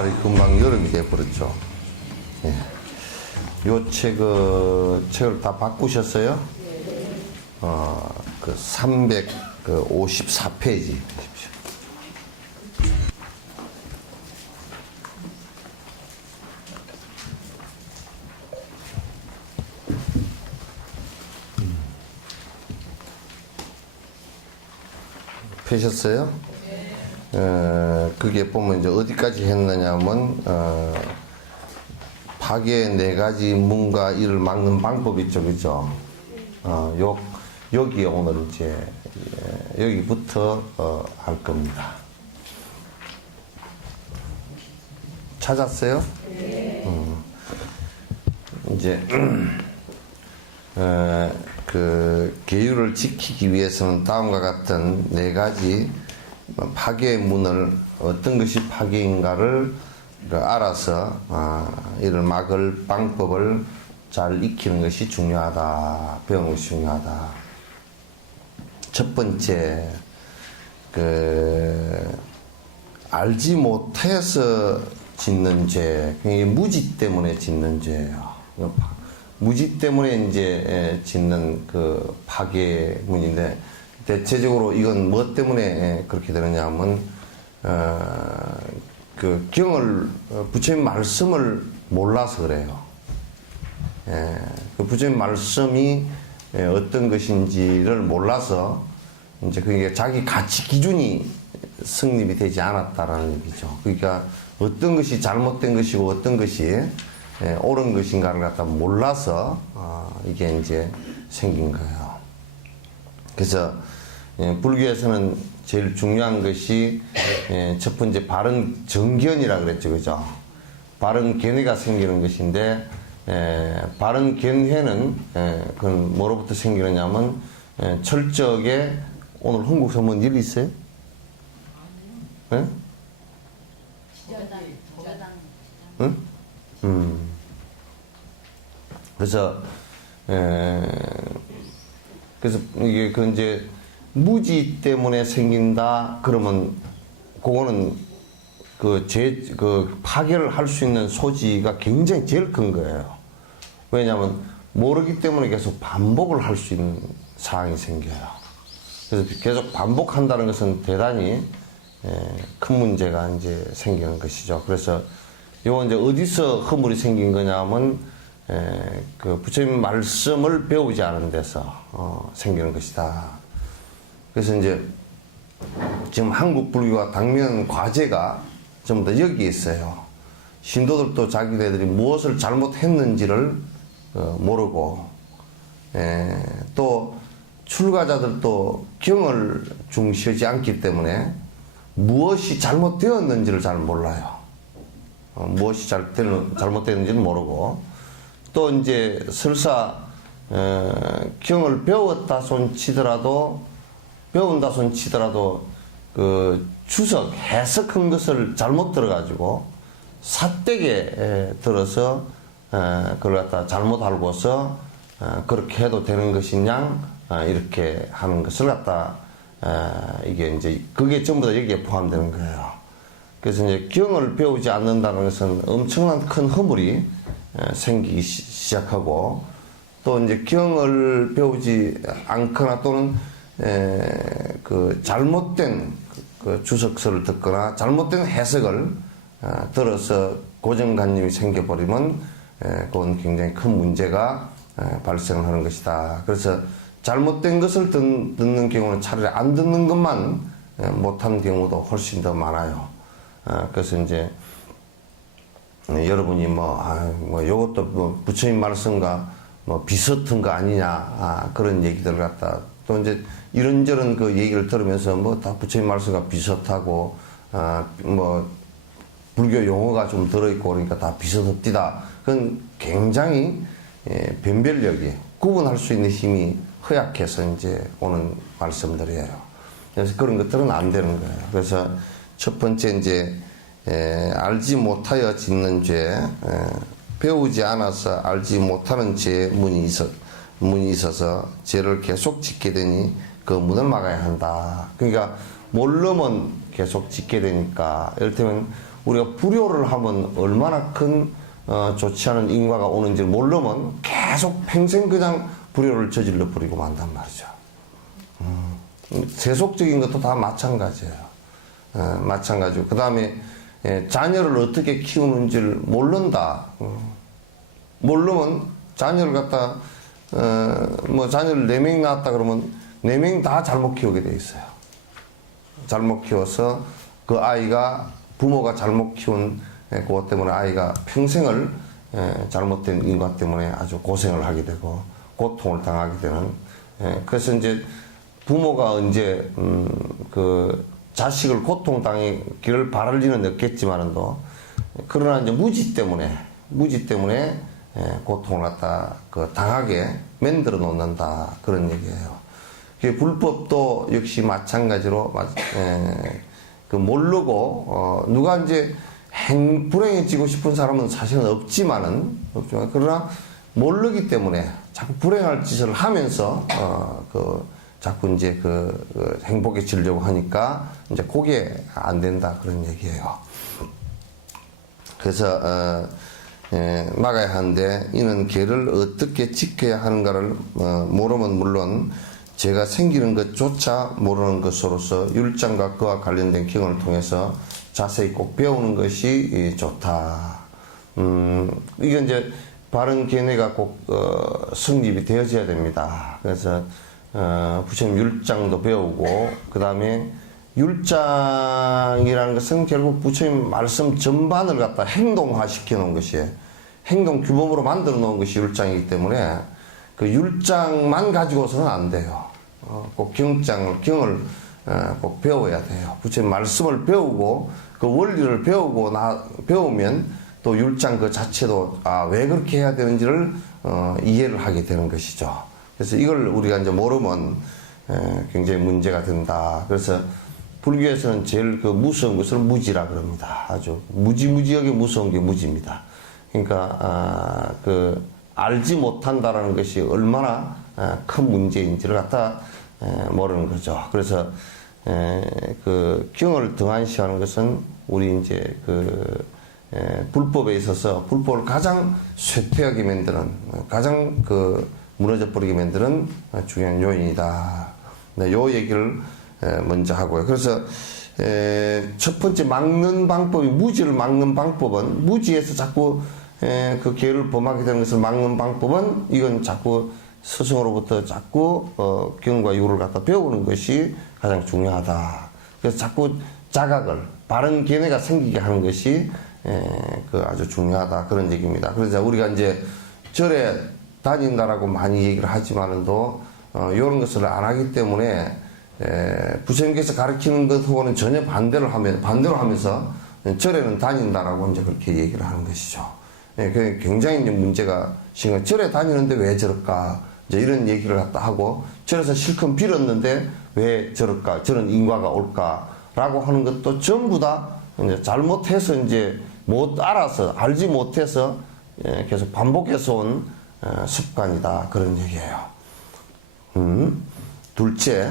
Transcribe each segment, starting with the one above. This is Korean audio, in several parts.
말이 금방 여름이 돼버렸죠. 예. 요 책을 다 바꾸셨어요? 그 354페이지 보십시오. 펴셨어요? 그게 보면 이제 어디까지 했느냐면, 파괴의 4가지 문과 이를 막는 방법 있죠, 그죠? 여기 오늘 이제, 여기부터, 할 겁니다. 찾았어요? 이제, 그 계율을 지키기 위해서는 다음과 같은 4가지 파괴의 문을 어떤 것이 파괴인가를 알아서 이를 막을 방법을 잘 익히는 것이 중요하다. 배우는 것이 중요하다. 첫 번째, 알지 못해서 짓는 죄, 무지 때문에 짓는 죄예요. 무지 때문에 이제 짓는 그 파괴문인데, 대체적으로 이건 뭐 때문에 그렇게 되느냐 하면, 그 부처님 말씀을 몰라서 그래요. 그 부처님 말씀이 어떤 것인지를 몰라서 이제 그게 자기 가치 기준이 성립이 되지 않았다라는 얘기죠. 그러니까 어떤 것이 잘못된 것이고 어떤 것이 옳은 것인가를 갖다 몰라서 이게 이제 생긴 거예요. 그래서 불교에서는 제일 중요한 것이 첫 번째 바른 정견이라 그랬죠, 그죠? 바른 견해가 생기는 것인데 바른 견해는 그건 뭐로부터 생기느냐면 철저하게 오늘 한국 서문 일 있어요? 네? 응? 그래서 이게 그 이제 무지 때문에 생긴다 그러면 그거는 그 파괴를 할 수 있는 소지가 굉장히 제일 큰 거예요. 왜냐하면 모르기 때문에 계속 반복을 할 수 있는 상황이 생겨요. 그래서 계속 반복한다는 것은 대단히 큰 문제가 이제 생기는 것이죠. 그래서 이거 이제 어디서 허물이 생긴 거냐면 그 부처님 말씀을 배우지 않은 데서 생기는 것이다. 그래서 이제 지금 한국 불교가 당면 과제가 전부 다 여기에 있어요. 신도들도 자기네들이 무엇을 잘못했는지를 모르고, 또 출가자들도 경을 중시하지 않기 때문에 무엇이 잘못되었는지를 잘 몰라요. 무엇이 잘못되었는지는 모르고, 또 이제 설사 경을 배운다 손 치더라도 그 주석 해석한 것을 잘못 들어가지고 삿되게 들어서 그걸 갖다 잘못 알고서 그렇게 해도 되는 것이냐 이렇게 하는 것을 갖다 이게 이제 그게 전부 다 여기에 포함되는 거예요. 그래서 이제 경을 배우지 않는다는 것은 엄청난 큰 허물이 생기기 시작하고, 또 이제 경을 배우지 않거나 또는 그 잘못된 그 주석서를 듣거나 잘못된 해석을 들어서 고정관념이 생겨버리면 그건 굉장히 큰 문제가 발생을 하는 것이다. 그래서 잘못된 것을 듣는 경우는 차라리 안 듣는 것만 못하는 경우도 훨씬 더 많아요. 그래서 이제 여러분이 요것도 뭐 부처님 말씀과 뭐 비슷한 거 아니냐, 그런 얘기들을 갖다 또 이제 이런저런 그 얘기를 들으면서 뭐 다 부처님 말씀과 비슷하고, 뭐 불교 용어가 좀 들어있고 그러니까 다 비슷합디다. 그건 굉장히 변별력이 구분할 수 있는 힘이 허약해서 이제 오는 말씀들이에요. 그래서 그런 것들은 안 되는 거예요. 그래서 첫 번째 이제 알지 못하여 짓는 죄, 배우지 않아서 알지 못하는 죄 문이 있어서 죄를 계속 짓게 되니 그 문을 막아야 한다. 그러니까 모르면 계속 짓게 되니까, 이를테면 우리가 불효를 하면 얼마나 큰 좋지 않은 인과가 오는지 모르면 계속 평생 그냥 불효를 저질러 버리고 만단 말이죠. 세속적인 것도 다 마찬가지예요. 마찬가지고 그 다음에 자녀를 어떻게 키우는지를 모른다. 모르면 자녀를 갖다 뭐 자녀를 4명 낳았다 그러면 4명 다 잘못 키우게 돼 있어요. 잘못 키워서 그 아이가 부모가 잘못 키운 그것 때문에 아이가 평생을 잘못된 인과 때문에 아주 고생을 하게 되고 고통을 당하게 되는. 그래서 이제 부모가 언제 그 자식을 고통당하기를 바랄 리는 없겠지만도 그러나 이제 무지 때문에 고통을 갖다 그 당하게 만들어 놓는다 그런 얘기예요. 불법도 역시 마찬가지로 그 모르고 누가 이제 불행해지고 싶은 사람은 사실은 없지만 그러나 모르기 때문에 자꾸 불행할 짓을 하면서 자꾸 이제 그 행복에 지려고 하니까 이제 그게 안 된다 그런 얘기예요. 그래서 막아야 하는데 이는 개를 어떻게 지켜야 하는가를 모르면 물론 죄가 생기는 것조차 모르는 것으로서 율장과 그와 관련된 경을 통해서 자세히 꼭 배우는 것이 좋다. 이건 이제 바른 견해가 꼭 성립이 되어져야 됩니다. 그래서 부처님 율장도 배우고 그 다음에 율장이라는 것은 결국 부처님 말씀 전반을 갖다 행동화 시켜 놓은 것이에요. 행동 규범으로 만들어 놓은 것이 율장이기 때문에 그 율장만 가지고서는 안 돼요. 꼭 경을 꼭 배워야 돼요. 부처님 말씀을 배우고 그 원리를 배우면 또 율장 그 자체도 왜 그렇게 해야 되는지를 이해를 하게 되는 것이죠. 그래서 이걸 우리가 이제 모르면 굉장히 문제가 된다. 그래서 불교에서는 제일 그 무서운 것을 무지라 그럽니다. 아주 무지무지하게 무서운 게 무지입니다. 그러니까 그 알지 못한다라는 것이 얼마나 큰 문제인지를 갖다 모르는 거죠. 그래서 그 경을 등한시하는 것은 우리 이제 그 불법에 있어서 불법을 가장 쇠퇴하게 만드는 가장 그 무너져 버리게 만드는 중요한 요인이다. 네, 요 얘기를 먼저 하고요. 그래서 첫 번째 막는 방법이 무지를 막는 방법은 무지에서 자꾸 그 계율을 범하게 되는 것을 막는 방법은 이건 자꾸 스승으로부터 자꾸 경과 유를 갖다 배우는 것이 가장 중요하다. 그래서 자꾸 자각을 바른 견해가 생기게 하는 것이 그 아주 중요하다 그런 얘기입니다. 그래서 우리가 이제 절에 다닌다라고 많이 얘기를 하지만도 이런 것을 안 하기 때문에 부처님께서 가르치는 것하고는 전혀 반대로 하면서 절에는 다닌다라고 이제 그렇게 얘기를 하는 것이죠. 굉장히 이제 문제가 심한 절에 다니는데 왜 저럴까 이제 이런 얘기를 갖다 하고 절에서 실컷 빌었는데 왜 저럴까 저런 인과가 올까라고 하는 것도 전부 다 이제 잘못해서 이제 못 알아서 알지 못해서 계속 반복해서 온 습관이다 그런 얘기예요. 둘째,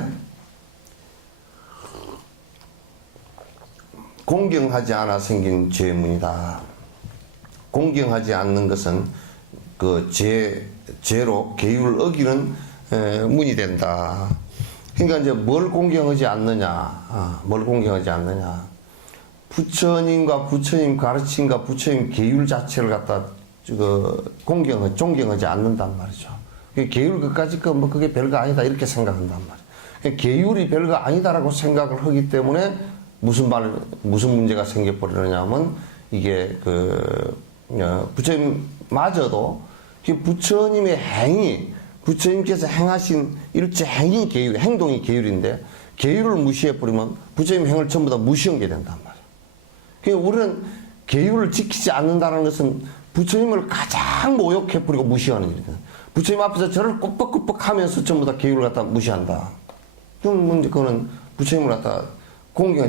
공경하지 않아 생긴 죄문이다. 공경하지 않는 것은 그 죄로 계율을 어기는 문이 된다. 그러니까 이제 뭘 공경하지 않느냐, 뭘 공경하지 않느냐. 부처님과 부처님 가르침과 부처님 계율 자체를 갖다 존경하지 않는단 말이죠. 계율 그까짓 거 뭐 그게 별거 아니다 이렇게 생각한단 말이에요. 계율이 별거 아니다라고 생각을 하기 때문에 무슨 문제가 생겨버리느냐 하면 이게 부처님마저도 부처님의 행위, 부처님께서 행하신 일체 행위 계율, 행동이 계율인데 계율을 무시해버리면 부처님 행을 전부 다 무시한 게 된단 말이에요. 그러니까 우리는 계율을 지키지 않는다는 것은 부처님을 가장 모욕해버리고 무시하는 일이다. 부처님 앞에서 저를 ቁ뻑꾸뻑 하면서 전부 다 계율을 갖다 무시한다. 그럼 문제, 그거는 부처님을 갖다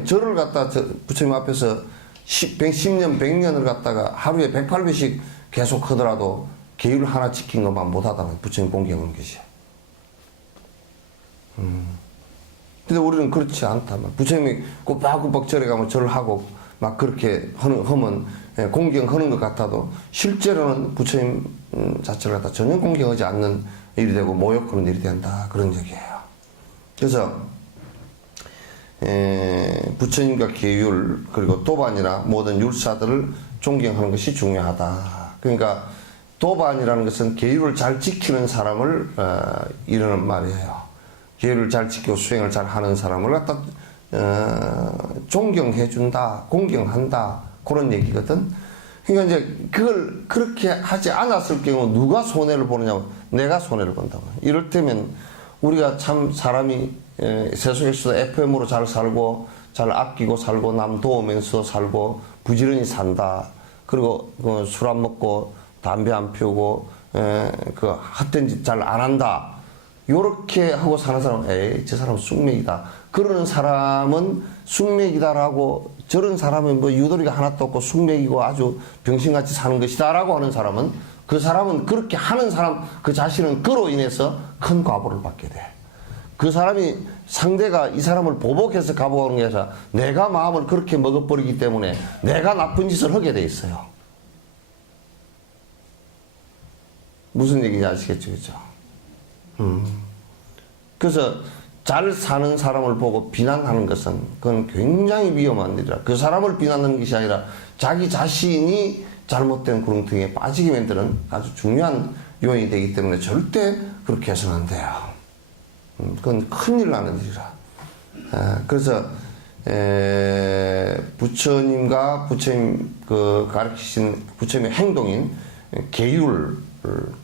저를 갖다 부처님 앞에서 10년, 100년을 갖다가 하루에 108배씩 계속 하더라도 계율 하나 지킨 것만 못하다면 부처님 공경하는 것이야. 근데 우리는 그렇지 않다면 부처님이 꼬박꼬박 절에 가면 절을 하고 막 그렇게 하면 공경하는 것 같아도 실제로는 부처님 자체를 갖다 전혀 공경하지 않는 일이 되고 모욕하는 일이 된다. 그런 얘기예요. 그래서 부처님과 계율 그리고 도반이나 모든 율사들을 존경하는 것이 중요하다. 그러니까 도반이라는 것은 계율을 잘 지키는 사람을 이르는 말이에요. 계율을 잘 지키고 수행을 잘 하는 사람을 갖다 존경해준다, 공경한다 그런 얘기거든. 그러니까 이제 그걸 그렇게 하지 않았을 경우 누가 손해를 보느냐고, 내가 손해를 본다고. 이럴 때면 우리가 참 사람이 세속에서도 FM으로 잘 살고 잘 아끼고 살고 남 도우면서 살고 부지런히 산다. 그리고 술 안 먹고 담배 안 피우고 그 헛된 짓 잘 안 한다. 요렇게 하고 사는 사람은 에이 저 사람은 쑥맥이다. 그러는 사람은 쑥맥이다라고, 저런 사람은 뭐 유도리가 하나도 없고 쑥맥이고 아주 병신같이 사는 것이다 라고 하는 사람은, 그 사람은 그렇게 하는 사람 그 자신은 그로 인해서 큰 과보를 받게 돼. 그 사람이 상대가 이 사람을 보복해서 가보는 게 아니라 내가 마음을 그렇게 먹어버리기 때문에 내가 나쁜 짓을 하게 돼 있어요. 무슨 얘기인지 아시겠죠? 그죠? 그래서 잘 사는 사람을 보고 비난하는 것은 그건 굉장히 위험한 일이라. 그 사람을 비난하는 것이 아니라 자기 자신이 잘못된 구렁텅이에 빠지게 만드는 아주 중요한 요인이 되기 때문에 절대 그렇게 해서는 안 돼요. 그건 큰일 나는 일이라. 그래서 부처님과 부처님 가르치신 부처님의 행동인 계율,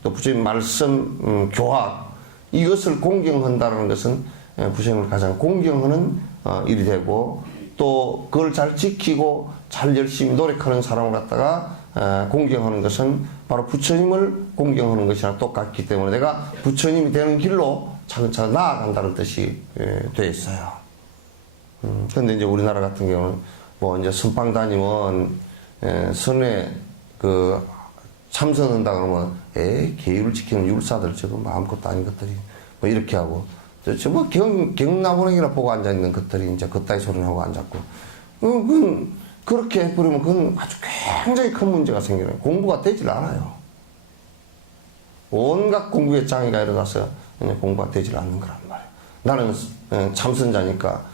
또 부처님 말씀, 교학, 이것을 공경한다는 것은 부처님을 가장 공경하는 일이 되고, 또 그걸 잘 지키고 잘 열심히 노력하는 사람을 갖다가 공경하는 것은 바로 부처님을 공경하는 것이랑 똑같기 때문에 내가 부처님이 되는 길로 차근차근 나아간다는 뜻이 되어 있어요. 그런데 이제 우리나라 같은 경우는 뭐 이제 선방 다니면 선에 참선한다 그러면 계율을 지키는 율사들 저거 뭐 아무것도 아닌 것들이 뭐 이렇게 하고, 저 뭐 경나무랭이나 보고 앉아있는 것들이 이제 그따위 소리를 하고 앉았고, 그건 그렇게 해버리면 그건 아주 굉장히 큰 문제가 생겨요. 공부가 되질 않아요. 온갖 공부에 장애가 일어나서 그냥 공부가 되질 않는 거란 말이에요. 나는 참선자니까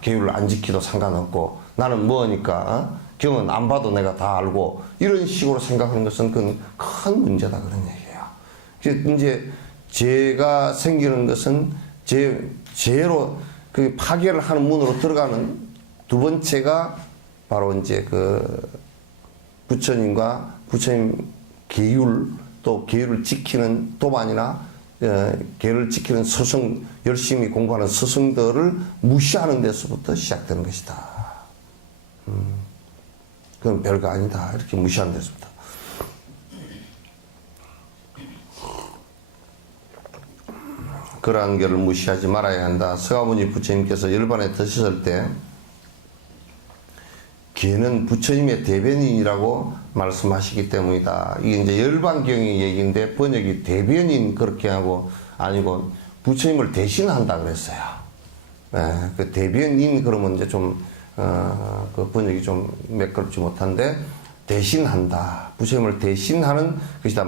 계율을 안 지키도 상관없고, 나는 뭐니까 경은 안 봐도 내가 다 알고, 이런 식으로 생각하는 것은 그건 큰 문제다 그런 얘기예요. 이제 죄가 생기는 것은 죄로 그 파괴를 하는 문으로 들어가는 두 번째가 바로 이제 부처님과 부처님 계율, 또 계율을 지키는 도반이나 계율을 지키는 스승, 열심히 공부하는 스승들을 무시하는 데서부터 시작되는 것이다. 그건 별거 아니다. 이렇게 무시하는 데서부터. 그러한 결을 무시하지 말아야 한다. 서가모니 부처님께서 열반에 드셨을 때 걔는 부처님의 대변인이라고 말씀하시기 때문이다. 이게 이제 열반경의 얘기인데 번역이 대변인 그렇게 하고 아니고 부처님을 대신한다 그랬어요. 그 대변인 그러면 이제 좀 그 번역이 좀 매끄럽지 못한데, 대신한다. 부처님을 대신하는 것이다.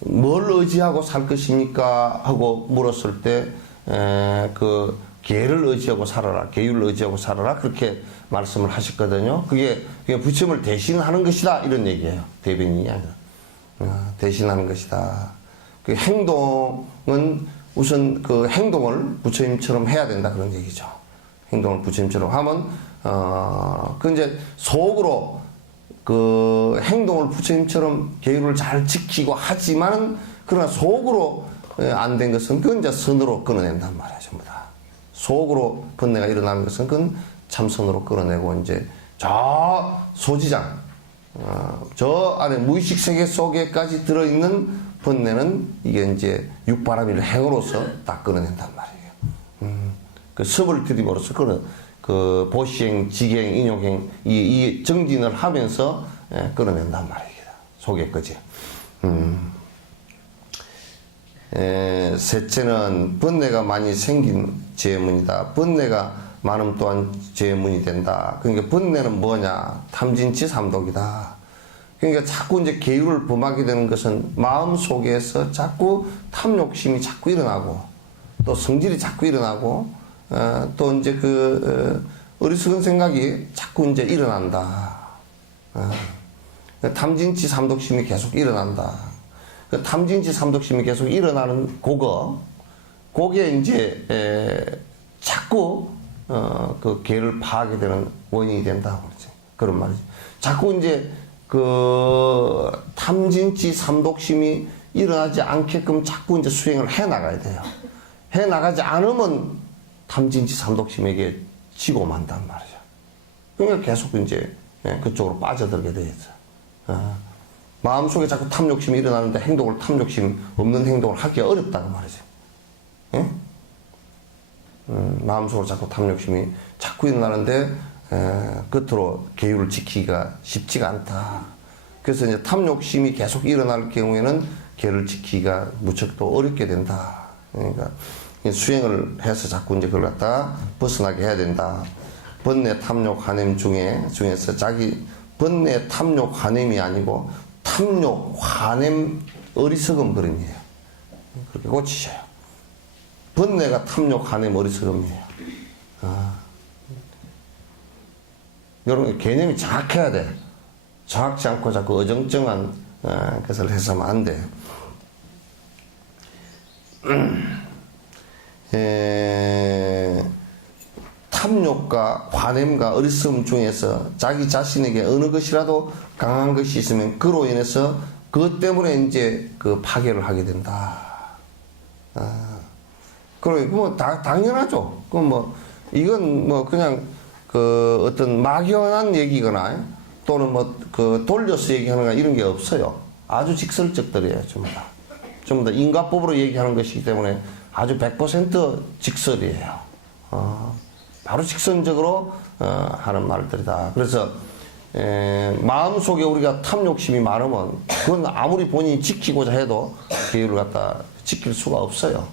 뭘 의지하고 살 것입니까? 하고 물었을 때, 그 계를 의지하고 살아라. 계율을 의지하고 살아라. 그렇게 말씀을 하셨거든요. 그게 부처님을 대신하는 것이다. 이런 얘기예요. 대변인이 아니라. 대신하는 것이다. 그 행동은 우선 그 행동을 부처님처럼 해야 된다. 그런 얘기죠. 행동을 부처님처럼 하면, 그 이제 속으로 그 행동을 부처님처럼 계율을 잘 지키고 하지만, 그러나 속으로 안 된 것은 그건 이제 선으로 끊어낸단 말이야, 전부 다. 속으로 번뇌가 일어나는 것은 그건 참선으로 끌어내고, 이제 저 소지장, 저 안에 무의식 세계 속에까지 들어있는 번뇌는 이게 이제 육바라밀 행으로서 다 끌어낸단 말이에요. 그 섭을 들임으로써 그 보시행, 지행, 인용행 이 정진을 하면서 끌어낸단 말입니다. 속에 거지. 셋째는 번뇌가 많이 생긴 죄문이다. 번뇌가 많음 또한 죄문이 된다. 그러니까 번뇌는 뭐냐? 탐진치 삼독이다. 그러니까 자꾸 이제 계율을 범하게 되는 것은 마음 속에서 자꾸 탐욕심이 자꾸 일어나고, 또 성질이 자꾸 일어나고, 또 이제 어리석은 생각이 자꾸 이제 일어난다. 탐진치 삼독심이 계속 일어난다. 그 탐진치 삼독심이 계속 일어나는 그게 이제 자꾸 그 계를 파하게 되는 원인이 된다. 그러지. 그런 말이지. 자꾸 이제 그 탐진치 삼독심이 일어나지 않게끔 자꾸 이제 수행을 해 나가야 돼요. 해 나가지 않으면 탐진치 삼독심에게 지고 만단 말이죠. 그러니까 계속 이제 그쪽으로 빠져들게 돼 있어. 마음속에 자꾸 탐욕심이 일어나는데 탐욕심 없는 행동을 하기 어렵다고 말이죠. 예? 마음속으로 자꾸 탐욕심이 자꾸 일어나는데 끝으로 계율을 지키기가 쉽지가 않다. 그래서 이제 탐욕심이 계속 일어날 경우에는 계율을 지키기가 무척 또 어렵게 된다. 그러니까 수행을 해서 자꾸 이제 그걸 갖다 벗어나게 해야 된다. 번뇌 탐욕 환냄 중에서 자기 번뇌 탐욕 환냄이 아니고 탐욕 환냄 어리석음 그림이에요. 그렇게 고치셔요. 번뇌가 탐욕 환냄 어리석음이에요. 여러분 개념이 정확해야 돼. 정확지 않고 자꾸 어정쩡한 것을 해서는 안 돼. 탐욕과 환냄과 어리석음 중에서 자기 자신에게 어느 것이라도 강한 것이 있으면 그로 인해서 그것 때문에 이제 그 파괴를 하게 된다. 그리고 뭐 당연하죠. 그 뭐 이건 뭐 그냥 그 어떤 막연한 얘기거나 또는 뭐 그 돌려서 얘기하는 이런 게 없어요. 아주 직설적들이에요, 전부 다 인과법으로 얘기하는 것이기 때문에 아주 100% 직설이에요. 바로 직선적으로 하는 말들이다. 그래서 마음속에 우리가 탐욕심이 많으면 그건 아무리 본인이 지키고자 해도 계율을 갖다 지킬 수가 없어요.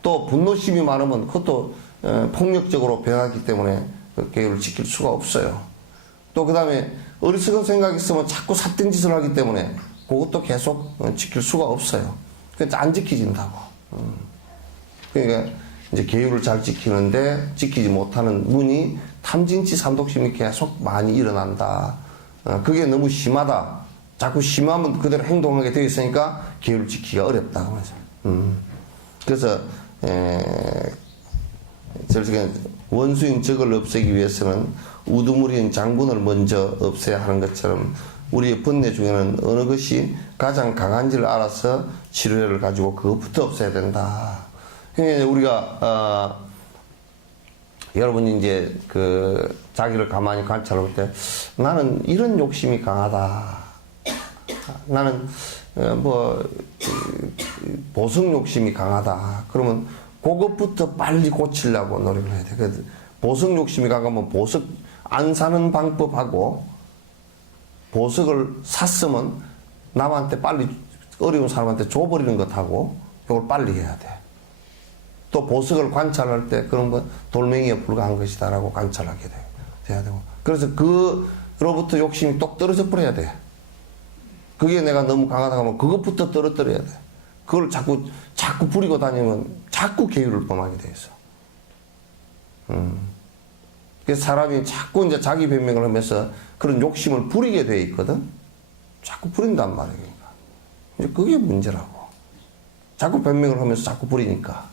또 분노심이 많으면 그것도 폭력적으로 변하기 때문에 그 계율을 지킬 수가 없어요. 또 그 다음에 어리석은 생각이 있으면 자꾸 삿된 짓을 하기 때문에 그것도 계속 지킬 수가 없어요. 그러니까 안 지켜진다고. 그러니까 이제 계율을 잘 지키는데 지키지 못하는 문이 탐진치 삼독심이 계속 많이 일어난다. 그게 너무 심하다. 자꾸 심하면 그대로 행동하게 되어 있으니까 계율을 지키기가 어렵다. 그래서 저렇게 원수인 적을 없애기 위해서는 우두머리인 장분을 먼저 없애야 하는 것처럼 우리의 번뇌 중에는 어느 것이 가장 강한지를 알아서 치료를 가지고 그것부터 없애야 된다. 그러니까 우리가 여러분이 이제 그 자기를 가만히 관찰할 때 나는 이런 욕심이 강하다. 나는 보석 욕심이 강하다. 그러면 그것부터 빨리 고치려고 노력을 해야 돼. 보석 욕심이 강하면 보석 안 사는 방법하고 보석을 샀으면 남한테 빨리 어려운 사람한테 줘버리는 것하고 이걸 빨리 해야 돼. 또 보석을 관찰할 때 그런 건 돌멩이에 불과한 것이다라고 관찰하게 돼야 되고. 그래서 그로부터 욕심이 똑 떨어져 버려야 돼. 그게 내가 너무 강하다 하면 그것부터 떨어뜨려야 돼. 그걸 자꾸 부리고 다니면 자꾸 계율을 범하게 돼 있어. 그래서 사람이 자꾸 이제 자기 변명을 하면서 그런 욕심을 부리게 돼 있거든. 자꾸 부린단 말이야. 이제 그게 문제라고. 자꾸 변명을 하면서 자꾸 부리니까.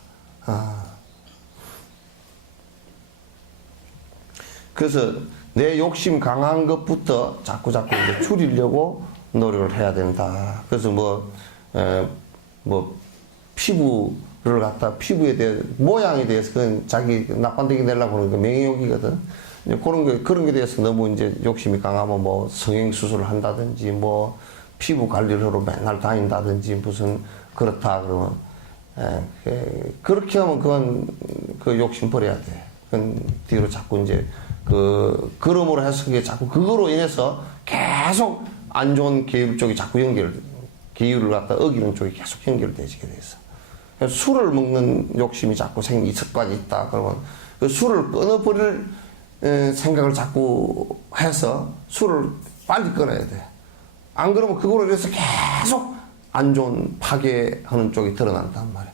그래서 내 욕심 강한 것부터 자꾸 이제 줄이려고 노력을 해야 된다. 그래서 피부를 갖다 피부에 대해 모양에 대해서 그건 자기 나빤데기 내려고 하는 거 명예욕이거든. 이제 그런 게 대해서 너무 이제 욕심이 강하면 뭐 성형 수술을 한다든지 뭐 피부 관리를 하러 맨날 다닌다든지 무슨 그렇다 그러면 그렇게 하면 그건 그 욕심 버려야 돼. 그건 뒤로 자꾸 이제 그러므로 해서 그게 자꾸 그거로 인해서 계속 안 좋은 계율 쪽이 자꾸 계율을 갖다 어기는 쪽이 계속 연결되지게 돼 있어. 술을 먹는 욕심이 자꾸 습관이 있다. 그러면 그 술을 끊어버릴 생각을 자꾸 해서 술을 빨리 끊어야 돼. 안 그러면 그거로 인해서 계속 안 좋은 파괴하는 쪽이 드러난단 말이야.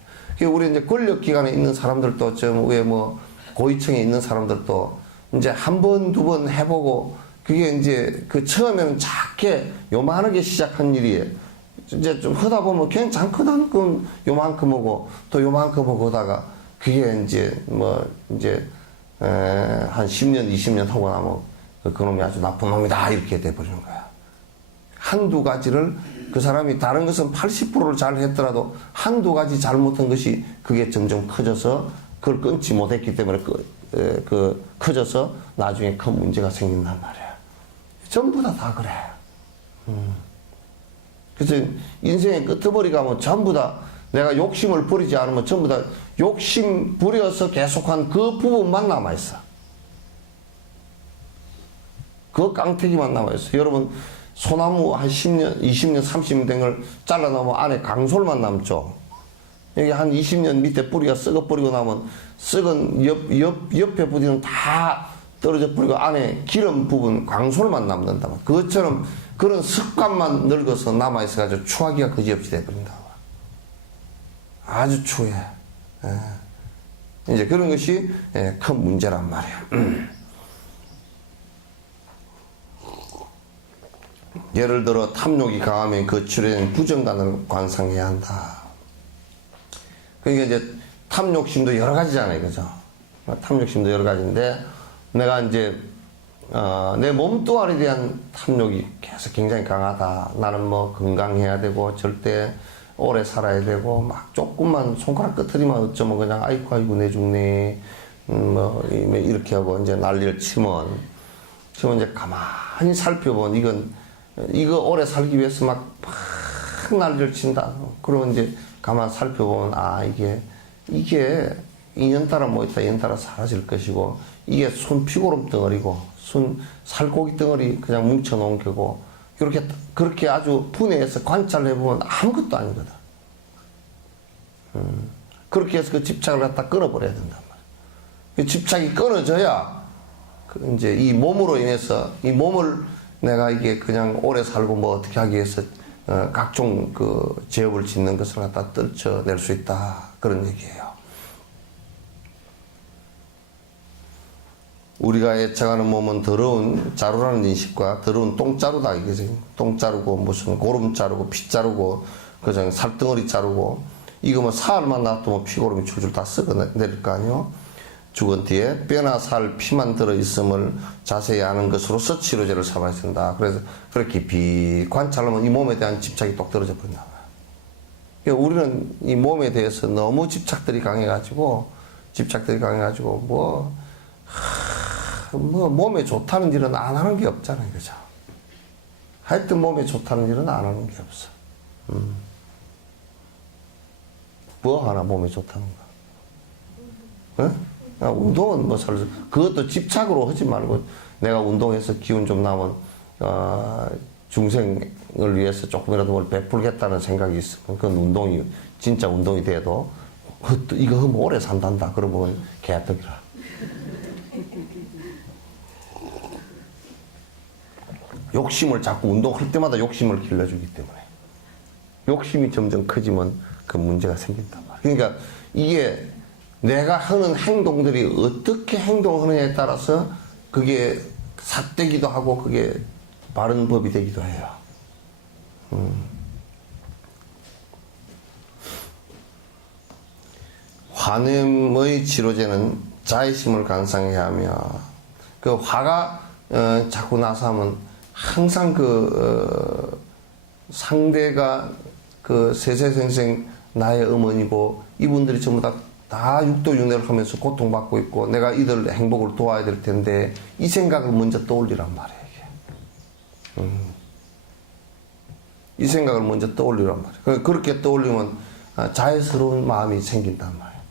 우리 이제 권력기관에 있는 사람들도 왜 뭐 고위층에 있는 사람들도 이제 한 번, 두 번 해보고 그게 이제 그 처음에는 작게 요만하게 시작한 일이에요. 이제 좀 하다 보면 괜찮거든. 요만큼 오고 또 요만큼 오고 하다가 그게 이제 뭐 이제 한 10년, 20년 하고 나면 그놈이 아주 나쁜 놈이다 이렇게 돼버리는 거야. 한두 가지를 그 사람이 다른 것은 80%를 잘 했더라도 한두 가지 잘못한 것이 그게 점점 커져서 그걸 끊지 못했기 때문에 커져서 나중에 큰 문제가 생긴단 말이야. 전부 다 그래. 그래서 인생의 끄트머리가 뭐 전부 다 내가 욕심을 버리지 않으면 전부 다 욕심 부려서 계속한 그 부분만 남아있어. 그 깡태기만 남아있어. 여러분 소나무 한 10년, 20년, 30년 된 걸 잘라놓으면 안에 강솔만 남죠. 여기 한 20년 밑에 뿌리가 썩어버리고 나면 썩은 옆에 뿌리는 다 떨어져 버리고 안에 기름 부분, 강솔만 남는다. 그것처럼 그런 습관만 늙어서 남아있어가지고 추하기가 그지없이 돼버린다. 아주 추해. 이제 그런 것이 큰 문제란 말이야. 예를 들어 탐욕이 강하면 그 출현 부정관을 관상해야 한다. 그러니까 이제 탐욕심도 여러 가지잖아요, 그죠? 탐욕심도 여러 가지인데 내가 이제 내 몸뚱아리에 대한 탐욕이 계속 굉장히 강하다. 나는 뭐 건강해야 되고 절대 오래 살아야 되고 막 조금만 손가락 끝으로만 어쩌면 그냥 아이고 내 죽네 뭐 이렇게 하고 이제 난리를 치면 이제 가만히 살펴본 이거 오래 살기 위해서 막 난리를 친다. 그러면 이제 가만 살펴보면 이게 인연 따라 뭐 있다 인연 따라 사라질 것이고 이게 손 피고름 덩어리고 손 살코기 덩어리 그냥 뭉쳐 놓은 거고 그렇게 아주 분해해서 관찰해 보면 아무것도 아니거든. 그렇게 해서 그 집착을 갖다 끊어버려야 된단 말이야. 그 집착이 끊어져야 이제 이 몸으로 인해서 이 몸을 내가 이게 그냥 오래 살고 뭐 어떻게 하기 위해서 각종 그 죄업을 짓는 것을 갖다 떨쳐낼 수 있다. 그런 얘기예요. 우리가 애착하는 몸은 더러운 자루라는 인식과 더러운 똥자루다 이거지. 똥자루고 무슨 고름 자루고 피 자루고 그냥 살덩어리 자루고 이거 뭐 사흘만 놔두면 피고름이 줄줄 다 썩어 내릴 거 아니요. 죽은 뒤에 뼈나 살 피만 들어있음을 자세히 아는 것으로서 치료제를 삼아야 된다. 그래서 그렇게 깊이 관찰하면 이 몸에 대한 집착이 똑 떨어져 버린다. 그러니까 우리는 이 몸에 대해서 너무 집착들이 강해가지고 뭐 몸에 좋다는 일은 안 하는 게 없잖아요. 그죠? 하여튼 몸에 좋다는 일은 안 하는 게 없어. 뭐 하나 몸에 좋다는 거. 응? 운동은 뭐 그것도 집착으로 하지 말고 내가 운동해서 기운 좀 나면 중생을 위해서 조금이라도 뭘 베풀겠다는 생각이 있으면 그건 운동이 진짜 운동이 돼도 이거 하면 오래 산단다 그러면 개떡이라. 욕심을 자꾸 운동할 때마다 욕심을 길러주기 때문에 욕심이 점점 커지면 그 문제가 생긴단 말이야. 그러니까 이게 내가 하는 행동들이 어떻게 행동하느냐에 따라서 그게 삿되기도 하고 그게 바른 법이 되기도 해요. 화냄의 치료제는 자의심을 강상해야 하며 그 화가 자꾸 나서 하면 항상 상대가 세세생생 나의 어머니고 이분들이 전부 다 육도육내를 하면서 고통받고 있고 내가 이들 행복을 도와야 될 텐데 이 생각을 먼저 떠올리란 말이에요. 이게. 이 생각을 먼저 떠올리란 말이에요. 그렇게 떠올리면 자애스러운 마음이 생긴단 말이에요.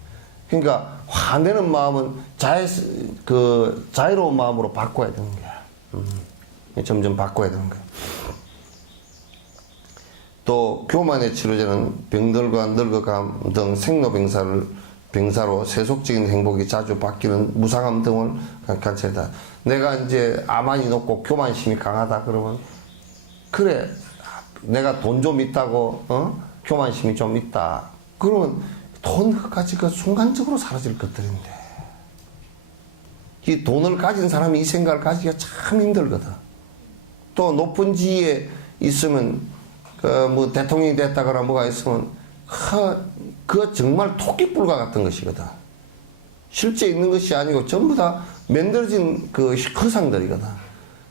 그러니까 화내는 마음은 자애로운 마음으로 바꿔야 되는 거야. 점점 바꿔야 되는 거야. 또 교만의 치료제는 병들과 늙어감 등 생로병사를 병사로 세속적인 행복이 자주 바뀌는 무상함 등을 관찰다. 내가 이제 아만이 높고 교만심이 강하다 그러면 그래 내가 돈 좀 있다고 교만심이 좀 있다 그러면 돈까지 그 순간적으로 사라질 것들인데 이 돈을 가진 사람이 이 생각을 가지기가 참 힘들거든. 또 높은 지위에 있으면 뭐 대통령이 됐다거나 뭐가 있으면 그거 정말 토끼뿔과 같은 것이거든. 실제 있는 것이 아니고 전부 다 만들어진 그 허상들이거든.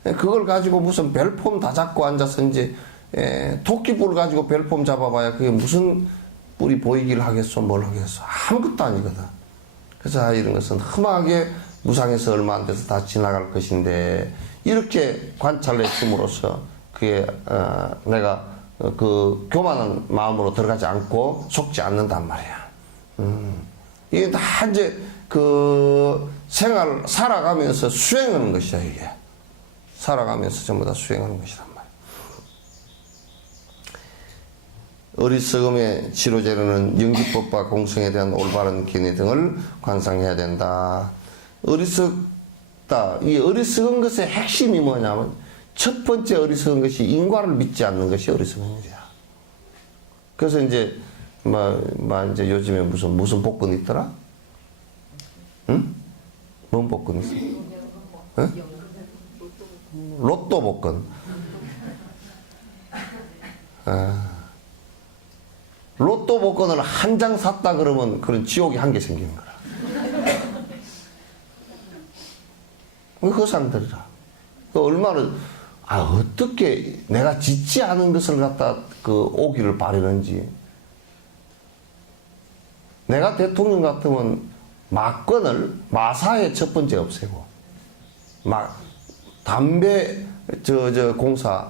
그걸 가지고 무슨 별폼 다 잡고 앉아서 이제 토끼뿔 가지고 별폼 잡아봐야 그게 무슨 뿔이 보이길 하겠어 뭘 하겠어 아무것도 아니거든. 그래서 이런 것은 험하게 무상해서 얼마 안 돼서 다 지나갈 것인데 이렇게 관찰을 했음으로써 그게 내가 그 교만한 마음으로 들어가지 않고 속지 않는단 말이야. 이게 다 이제 그 생활 살아가면서 수행하는 것이야 이게. 살아가면서 전부 다 수행하는 것이란 말이야. 어리석음의 치료제로는 영지법과 공성에 대한 올바른 견해 등을 관상해야 된다. 어리석다. 이 어리석은 것의 핵심이 뭐냐면 첫 번째 어리석은 것이 인과를 믿지 않는 것이 어리석은 일이야. 그래서 이제 이제 요즘에 무슨 복권 있더라? 응? 뭔 복권 있어? 응? 로또 복권. 로또 복권을 한 장 샀다 그러면 그런 지옥이 한 개 생기는 거라. 허상들이라. 얼마나 어떻게 내가 짓지 않은 것을 갖다 그 오기를 바라는지. 내가 대통령 같으면 마권을 마사에 첫 번째 없애고 담배 공사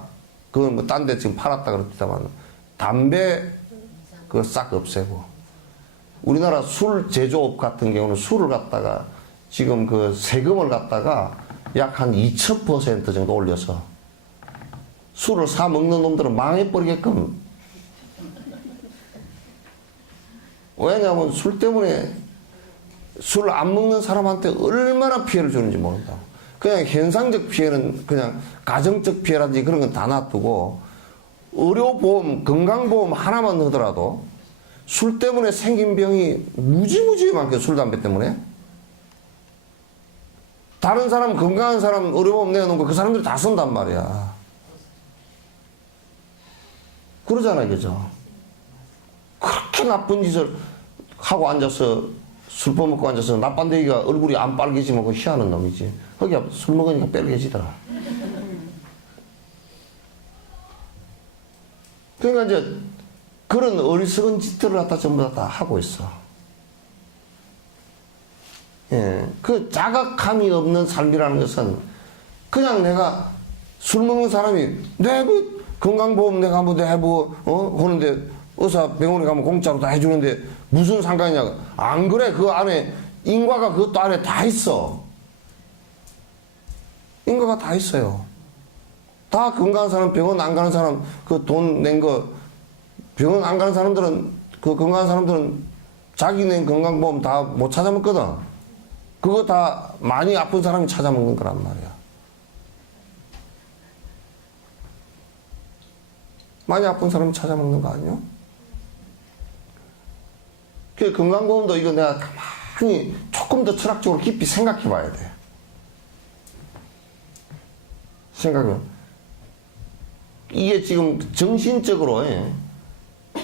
그건 뭐 딴 데 지금 팔았다 그랬지만 담배 그거 싹 없애고 우리나라 술 제조업 같은 경우는 술을 갖다가 지금 그 세금을 갖다가 약 한 2000% 정도 올려서 술을 사 먹는 놈들은 망해버리게끔. 왜냐하면 술 때문에 술 안 먹는 사람한테 얼마나 피해를 주는지 모른다. 그냥 현상적 피해는 그냥 가정적 피해라든지 그런 건 다 놔두고 의료보험, 건강보험 하나만 하더라도 술 때문에 생긴 병이 무지무지 많게 술, 담배 때문에. 다른 사람, 건강한 사람 의료보험 내놓은 거 그 사람들이 다 쓴단 말이야. 그러잖아요, 그죠? 그렇게 나쁜 짓을 하고 앉아서 술 퍼먹고 앉아서 나빤데기가 얼굴이 안 빨개지면 그 희한한 놈이지. 거기가 술 먹으니까 빨개지더라. 그러니까 이제 그런 어리석은 짓들을 갖다 전부 다 하고 있어. 예. 그 자각함이 없는 삶이라는 것은 그냥 내가 술 먹는 사람이 내 그 건강보험 내가 뭐 하는데 의사 병원에 가면 공짜로 다 해주는데 무슨 상관이냐. 안 그래. 그 안에 인과가 그것도 안에 다 있어. 인과가 다 있어요. 다 건강한 사람, 병원 안 가는 사람, 그 돈 낸 거, 병원 안 가는 사람들은, 그 건강한 사람들은 자기 낸 건강보험 다 못 찾아먹거든. 그거 다 많이 아픈 사람이 찾아먹는 거란 말이야. 많이 아픈 사람이 찾아먹는 거 아니야? 그 건강보험도 이거 내가 가만히 조금 더 철학적으로 깊이 생각해 봐야 돼. 생각은. 이게 지금 정신적으로,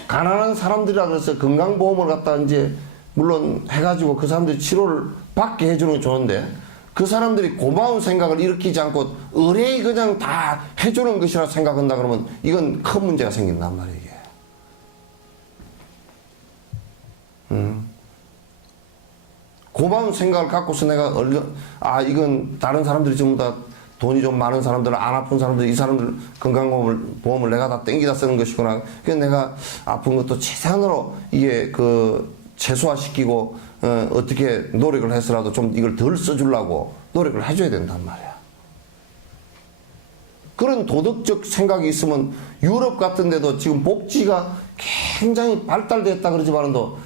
가난한 사람들이라 그래서 건강보험을 갖다 이제, 물론 해가지고 그 사람들이 치료를 받게 해주는 게 좋은데, 그 사람들이 고마운 생각을 일으키지 않고 의뢰이 그냥 다 해주는 것이라 생각한다 그러면 이건 큰 문제가 생긴단 말이에요, 이게. 고마운 생각을 갖고서 내가 이건 다른 사람들이 전부 다 돈이 좀 많은 사람들, 안 아픈 사람들, 이 사람들 건강보험을 내가 다 땡기다 쓰는 것이구나. 그래서 내가 아픈 것도 최선으로 이게 최소화시키고, 어떻게 노력을 해서라도 좀 이걸 덜 써주려고 노력을 해줘야 된단 말이야. 그런 도덕적 생각이 있으면 유럽 같은 데도 지금 복지가 굉장히 발달됐다 그러지만도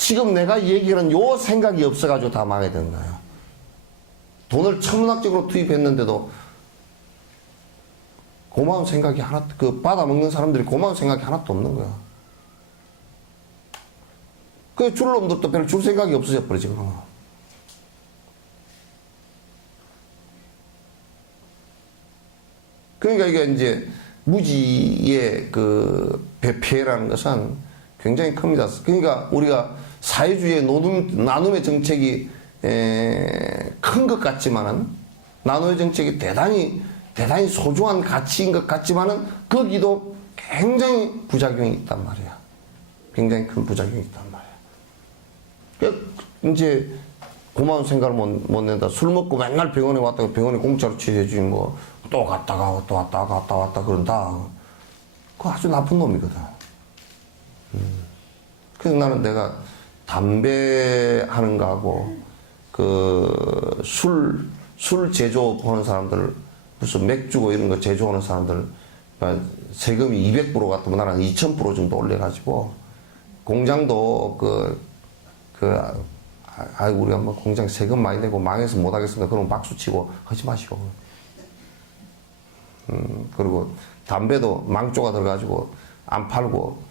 지금 내가 얘기하는 요 생각이 없어가지고 다 망하게 된 거예요. 돈을 천문학적으로 투입했는데도 고마운 생각이 하나, 그 받아먹는 사람들이 고마운 생각이 하나도 없는 거야. 그 줄 놈들도 별로 줄 생각이 없어져 버리지, 그럼. 그러니까 이게 이제 무지의 그 피해라는 것은 굉장히 큽니다. 그러니까 우리가 사회주의의 나눔의 정책이 큰 것 같지만은, 나눔의 정책이 대단히 소중한 가치인 것 같지만은, 거기도 굉장히 부작용이 있단 말이야. 굉장히 큰 부작용이 있단 말이야. 이제 고마운 생각을 못 낸다. 술 먹고 맨날 병원에 왔다가 병원에 공짜로 치료해주지 뭐, 또 갔다가 또 왔다 그런다. 그거 아주 나쁜 놈이거든. 그래서 나는 내가 담배 하는 거하고 그 술 제조하는 사람들, 무슨 맥주고 이런 거 제조하는 사람들 세금이 200% 같으면 나는 2000% 정도 올려가지고 공장도 우리가 뭐 공장 세금 많이 내고 망해서 못 하겠습니다. 그러면 박수 치고 하지 마시오. 그리고 담배도 망조가 들어가지고 안 팔고,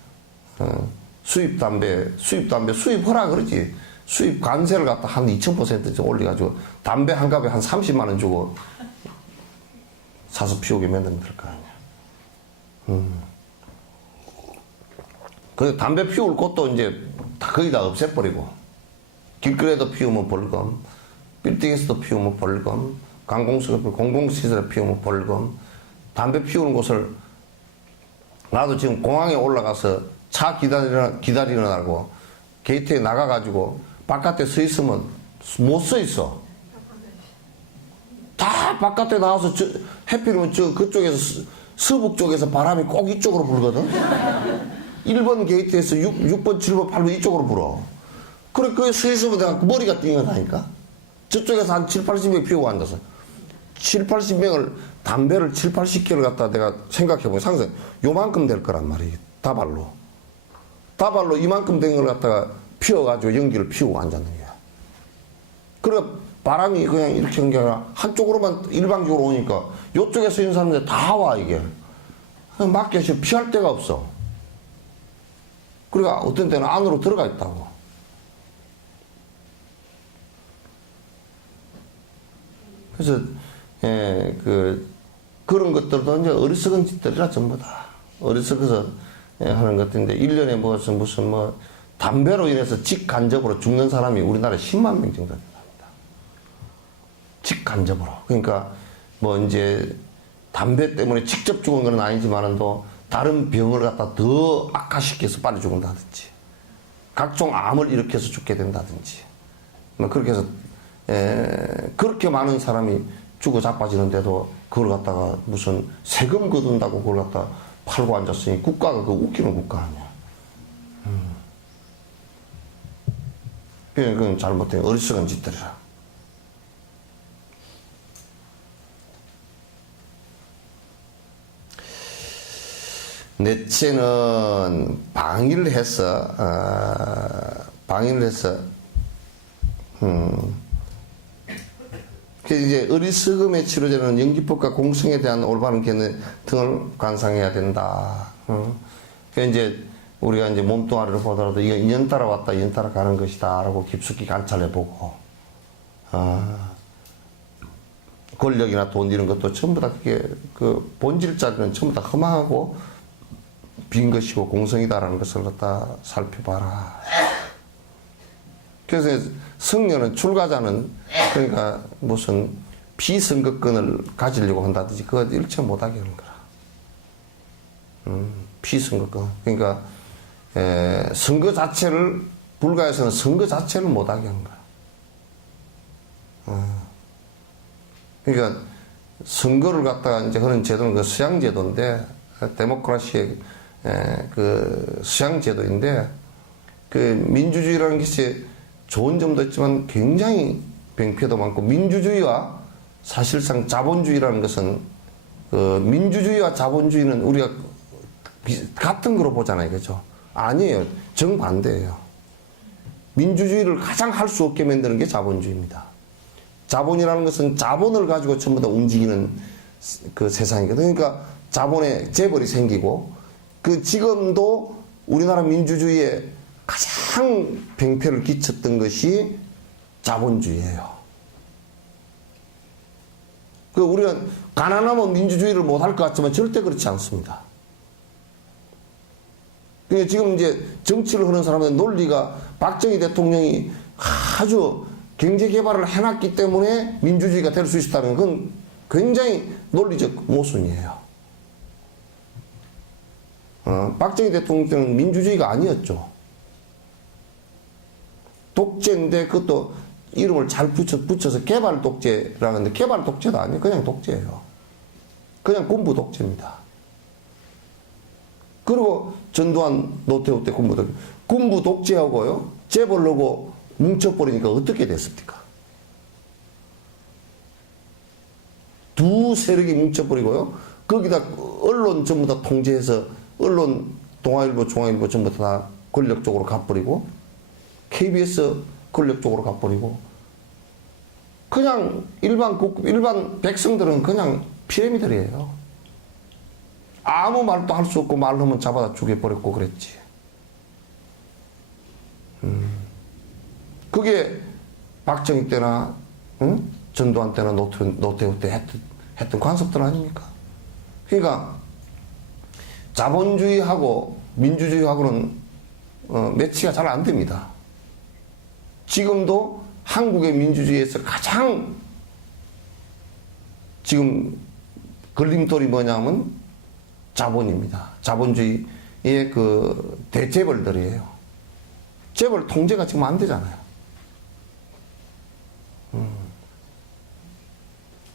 수입 담배 수입하라 그러지. 수입 관세를 갖다 한 2000% 올려가지고 담배 한 갑에 한 30만 원 주고 사서 피우게 만들면 될 거 아니야. 그래서 담배 피울 곳도 이제 거의 다 없애버리고, 길거리에도 피우면 벌금, 빌딩에서도 피우면 벌금, 공공시설에 피우면 벌금, 담배 피우는 곳을, 나도 지금 공항에 올라가서 차 기다리느라고 게이트에 나가가지고 바깥에 서 있으면 못 서 있어. 다 바깥에 나와서 해피면 그쪽에서 서북 쪽에서 바람이 꼭 이쪽으로 불거든. 1번 게이트에서 6번, 7번, 8번 이쪽으로 불어. 그래, 거기 서 있으면 내가 머리가 띵하다니까? 저쪽에서 한 7, 80명 피우고 앉아서. 7, 80명을, 담배를 7, 80개를 갖다 내가 생각해보면 상상, 요만큼 될 거란 말이에요. 다발로 이만큼 된 걸 갖다가 피워가지고 연기를 피우고 앉았는 거야. 그래, 바람이 그냥 이렇게 한 게 아니라 한쪽으로만 일방적으로 오니까 요쪽에 서 있는 사람들 다 와, 이게. 밖에 피할 데가 없어. 그러니까 어떤 때는 안으로 들어가 있다고. 그래서, 그런 것들도 이제 어리석은 짓들이라 전부 다. 어리석어서 하는 것들인데, 1년에 무슨 담배로 인해서 직간접으로 죽는 사람이 우리나라에 10만 명 정도 된답니다. 직간접으로. 그러니까, 이제, 담배 때문에 직접 죽은 건 아니지만도, 다른 병을 갖다 더 악화시켜서 빨리 죽는다든지, 각종 암을 일으켜서 죽게 된다든지, 그렇게 해서, 그렇게 많은 사람이 죽어 자빠지는데도 그걸 갖다가 무슨 세금 거둔다고 그걸 갖다 팔고 앉았으니 국가가 그 웃기는 국가 아니야. 그건 잘못된 어리석은 짓들이라. 넷째는 방위를 해서 이제 어리석음에 치료되는 연기법과 공성에 대한 올바른 견해 등을 관상해야 된다. 이제 우리가 이제 몸뚱아리를 보더라도 이게 인연 따라 왔다, 인연 따라 가는 것이다라고 깊숙이 관찰해보고, 권력이나 돈 이런 것도 전부 다 그게 그 본질 자리는 전부 다 허망하고 빈 것이고 공성이다라는 것을 갖다 살펴봐라. 그래서 성녀는 출가자는 그러니까 무슨 피선거권을 가지려고 한다든지 그거 일체 못하게 하는 거라. 피선거권. 그러니까 선거 자체를 불가에서는 선거 자체를 못하게 하는 거야. 그러니까 선거를 갖다가 이제 하는 제도는 그 서양 제도인데 데모크라시의 그 서양 제도인데 그 민주주의라는 것이 좋은 점도 있지만 굉장히 병폐도 많고, 민주주의와 사실상 자본주의라는 것은 그 민주주의와 자본주의는 우리가 같은 거로 보잖아요, 그죠? 아니에요, 정반대예요. 민주주의를 가장 할 수 없게 만드는 게 자본주의입니다. 자본이라는 것은 자본을 가지고 전부 다 움직이는 그 세상이거든요. 그러니까 자본의 재벌이 생기고, 그 지금도 우리나라 민주주의에 가장 병폐를 끼쳤던 것이 자본주의예요. 그 우리는 가난하면 민주주의를 못할 것 같지만 절대 그렇지 않습니다. 그러니까 지금 이제 정치를 하는 사람의 논리가, 박정희 대통령이 아주 경제 개발을 해놨기 때문에 민주주의가 될 수 있다는 건 굉장히 논리적 모순이에요. 박정희 대통령 때는 민주주의가 아니었죠. 독재인데 그것도 이름을 잘 붙여서 개발 독재라는데, 개발 독재도 아니에요. 그냥 독재예요. 그냥 군부 독재입니다. 그리고 전두환, 노태우 때 군부 독재하고요, 재벌하고 뭉쳐버리니까 어떻게 됐습니까? 두 세력이 뭉쳐버리고요, 거기다 언론 전부 다 통제해서, 언론, 동아일보, 중앙일보 전부 다 권력 쪽으로 가버리고, KBS 권력 쪽으로 가버리고, 그냥 일반 백성들은 그냥 피라미들이에요. 아무 말도 할 수 없고 말하면 잡아다 죽여버렸고 그랬지. 그게 박정희 때나 전두환 때나 노태우 때 했던 관습들 아닙니까? 그러니까 자본주의하고 민주주의하고는 매치가 잘 안 됩니다. 지금도 한국의 민주주의에서 가장 지금 걸림돌이 뭐냐면 자본입니다. 자본주의의 그 대재벌들이에요. 재벌 통제가 지금 안 되잖아요.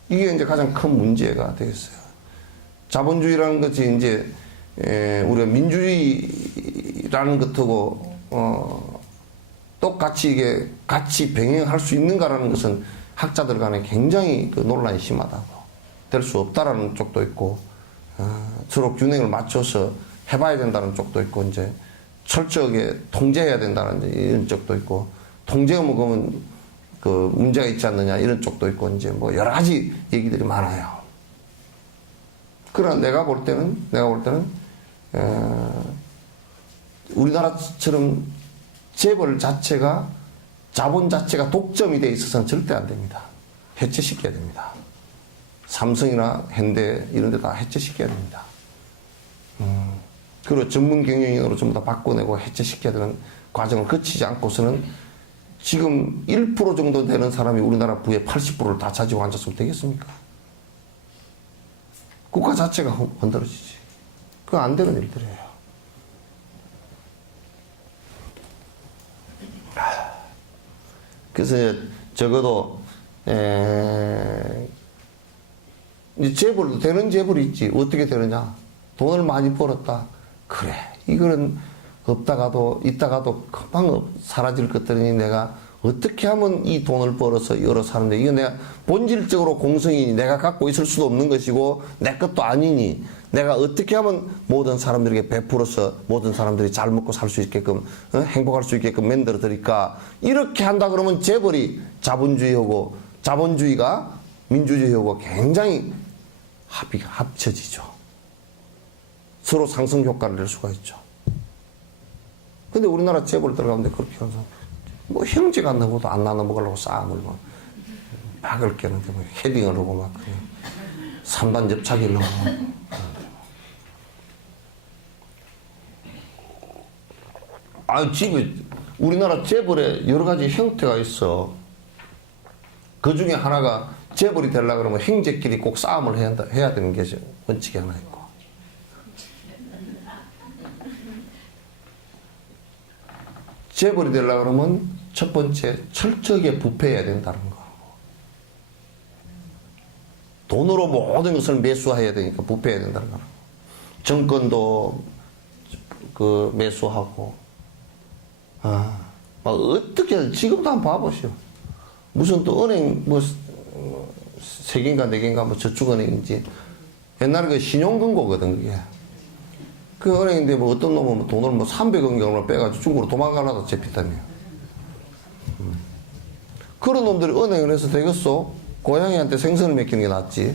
이게 이제 가장 큰 문제가 되겠어요. 자본주의라는 것이 이제 우리가 민주주의라는 것하고 똑같이 이게 같이 병행할 수 있는가라는 것은 학자들 간에 굉장히 그 논란이 심하다고, 될 수 없다라는 쪽도 있고, 서로 균형을 맞춰서 해봐야 된다는 쪽도 있고, 이제 철저하게 통제해야 된다는 이런 쪽도 있고, 통제하면 그러면 그 문제가 있지 않느냐 이런 쪽도 있고, 이제 뭐 여러 가지 얘기들이 많아요. 그러나 내가 볼 때는 우리나라처럼 재벌 자체가, 자본 자체가 독점이 돼 있어서는 절대 안 됩니다. 해체시켜야 됩니다. 삼성이나 현대 이런 데 다 해체시켜야 됩니다. 그리고 전문 경영인으로 전부 다 바꿔내고 해체시켜야 되는 과정을 거치지 않고서는 지금 1% 정도 되는 사람이 우리나라 부의 80%를 다 차지하고 앉았으면 되겠습니까? 국가 자체가 흔들어지지. 그거 안 되는 일들이에요. 그래서 적어도 이제 재벌도 되는 재벌이 있지. 어떻게 되느냐? 돈을 많이 벌었다. 그래, 이거는 없다가도 있다가도 금방 사라질 것들이니 내가 어떻게 하면 이 돈을 벌어서 여러 사람들, 이거 내가 본질적으로 공성이니 내가 갖고 있을 수도 없는 것이고 내 것도 아니니 내가 어떻게 하면 모든 사람들에게 베풀어서 모든 사람들이 잘 먹고 살 수 있게끔, 행복할 수 있게끔 만들어 드릴까? 이렇게 한다 그러면 재벌이 자본주의가 민주주의하고 굉장히 합쳐지죠. 서로 상승 효과를 낼 수가 있죠. 근데 우리나라 재벌 들어가는데 그렇게 하면서 뭐 형제가 나고도 안 나눠 먹으려고 싸움을 막 박을 깨는데 뭐 헤딩을 하고 막 그냥 산반 접착을 하고. 집에 우리나라 재벌에 여러 가지 형태가 있어. 그 중에 하나가 재벌이 되려고 그러면 형제끼리 꼭 싸움을 해야 되는 게 원칙이 하나 있고. 재벌이 되려고 그러면 첫 번째 철저하게 부패해야 된다는 거. 돈으로 모든 것을 매수해야 되니까 부패해야 된다는 거. 정권도 그 매수하고. 어떻게 지금도 한번 봐보시오. 무슨 또 은행 뭐 3개인가 4개인가 뭐 저축은행인지 옛날에 그 신용금고거든 그게. 그 은행인데 뭐 어떤 놈은 돈을 뭐 300억 정도 빼가지고 중국으로 도망가려다 잡혔다며. 그런 놈들이 은행을 해서 되겠어? 고양이한테 생선을 맡기는 게 낫지.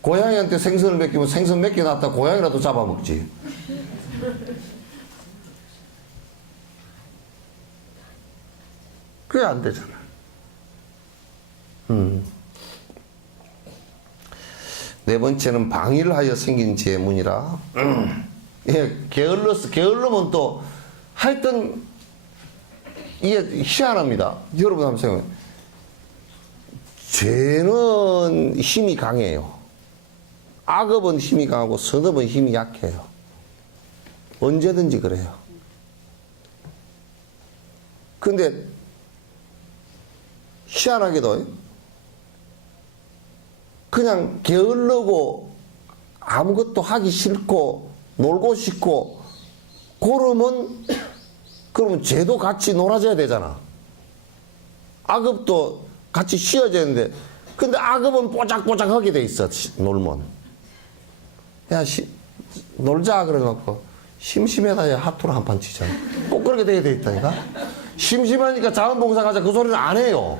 고양이한테 생선을 맡기면 생선 맡겨놨다 고양이라도 잡아먹지. 그게 안 되잖아. 네 번째는 방위를 하여 생긴 재문이라. 예, 게을르면 또 하여튼 이게 희한합니다. 여러분 한번 생각해. 죄는 힘이 강해요. 악업은 힘이 강하고 선업은 힘이 약해요. 언제든지 그래요. 근데 희한하게도 그냥 게을르고 아무것도 하기 싫고 놀고 싶고 그러면 죄도 같이 놀아줘야 되잖아. 악업도 같이 쉬어져야 되는데 근데 악업은 뽀짝뽀짝 하게 돼 있어. 놀면 야 놀자 그래놓고 심심해다 야 핫도를 한 판 치자. 꼭 그렇게 돼야 돼 있다니까. 심심하니까 자원봉사가자 그 소리는 안 해요.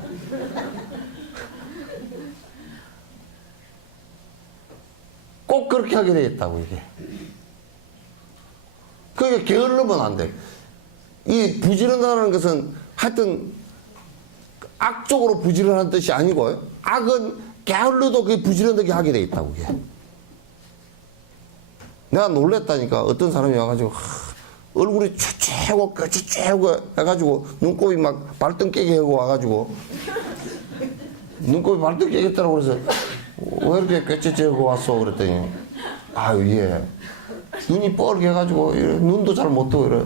꼭 그렇게 하게 돼 있다고 이게. 그러니까 게을르면 안 돼. 이 부지런하다는 것은 하여튼 악적으로 부지런한 뜻이 아니고 악은 게을러도 그 부지런하게 하게 돼 있다고 이게. 내가 놀랬다니까. 어떤 사람이 와가지고 얼굴이 추채고 끄추채고 해가지고 눈곱이 막 발등 깨게 하고 와가지고 눈곱이 발등 깨겠다고 그래서 왜 이렇게 끄추채고 왔어 그랬더니 아유 예 눈이 뻘게 해가지고 눈도 잘 못 뜨고 이래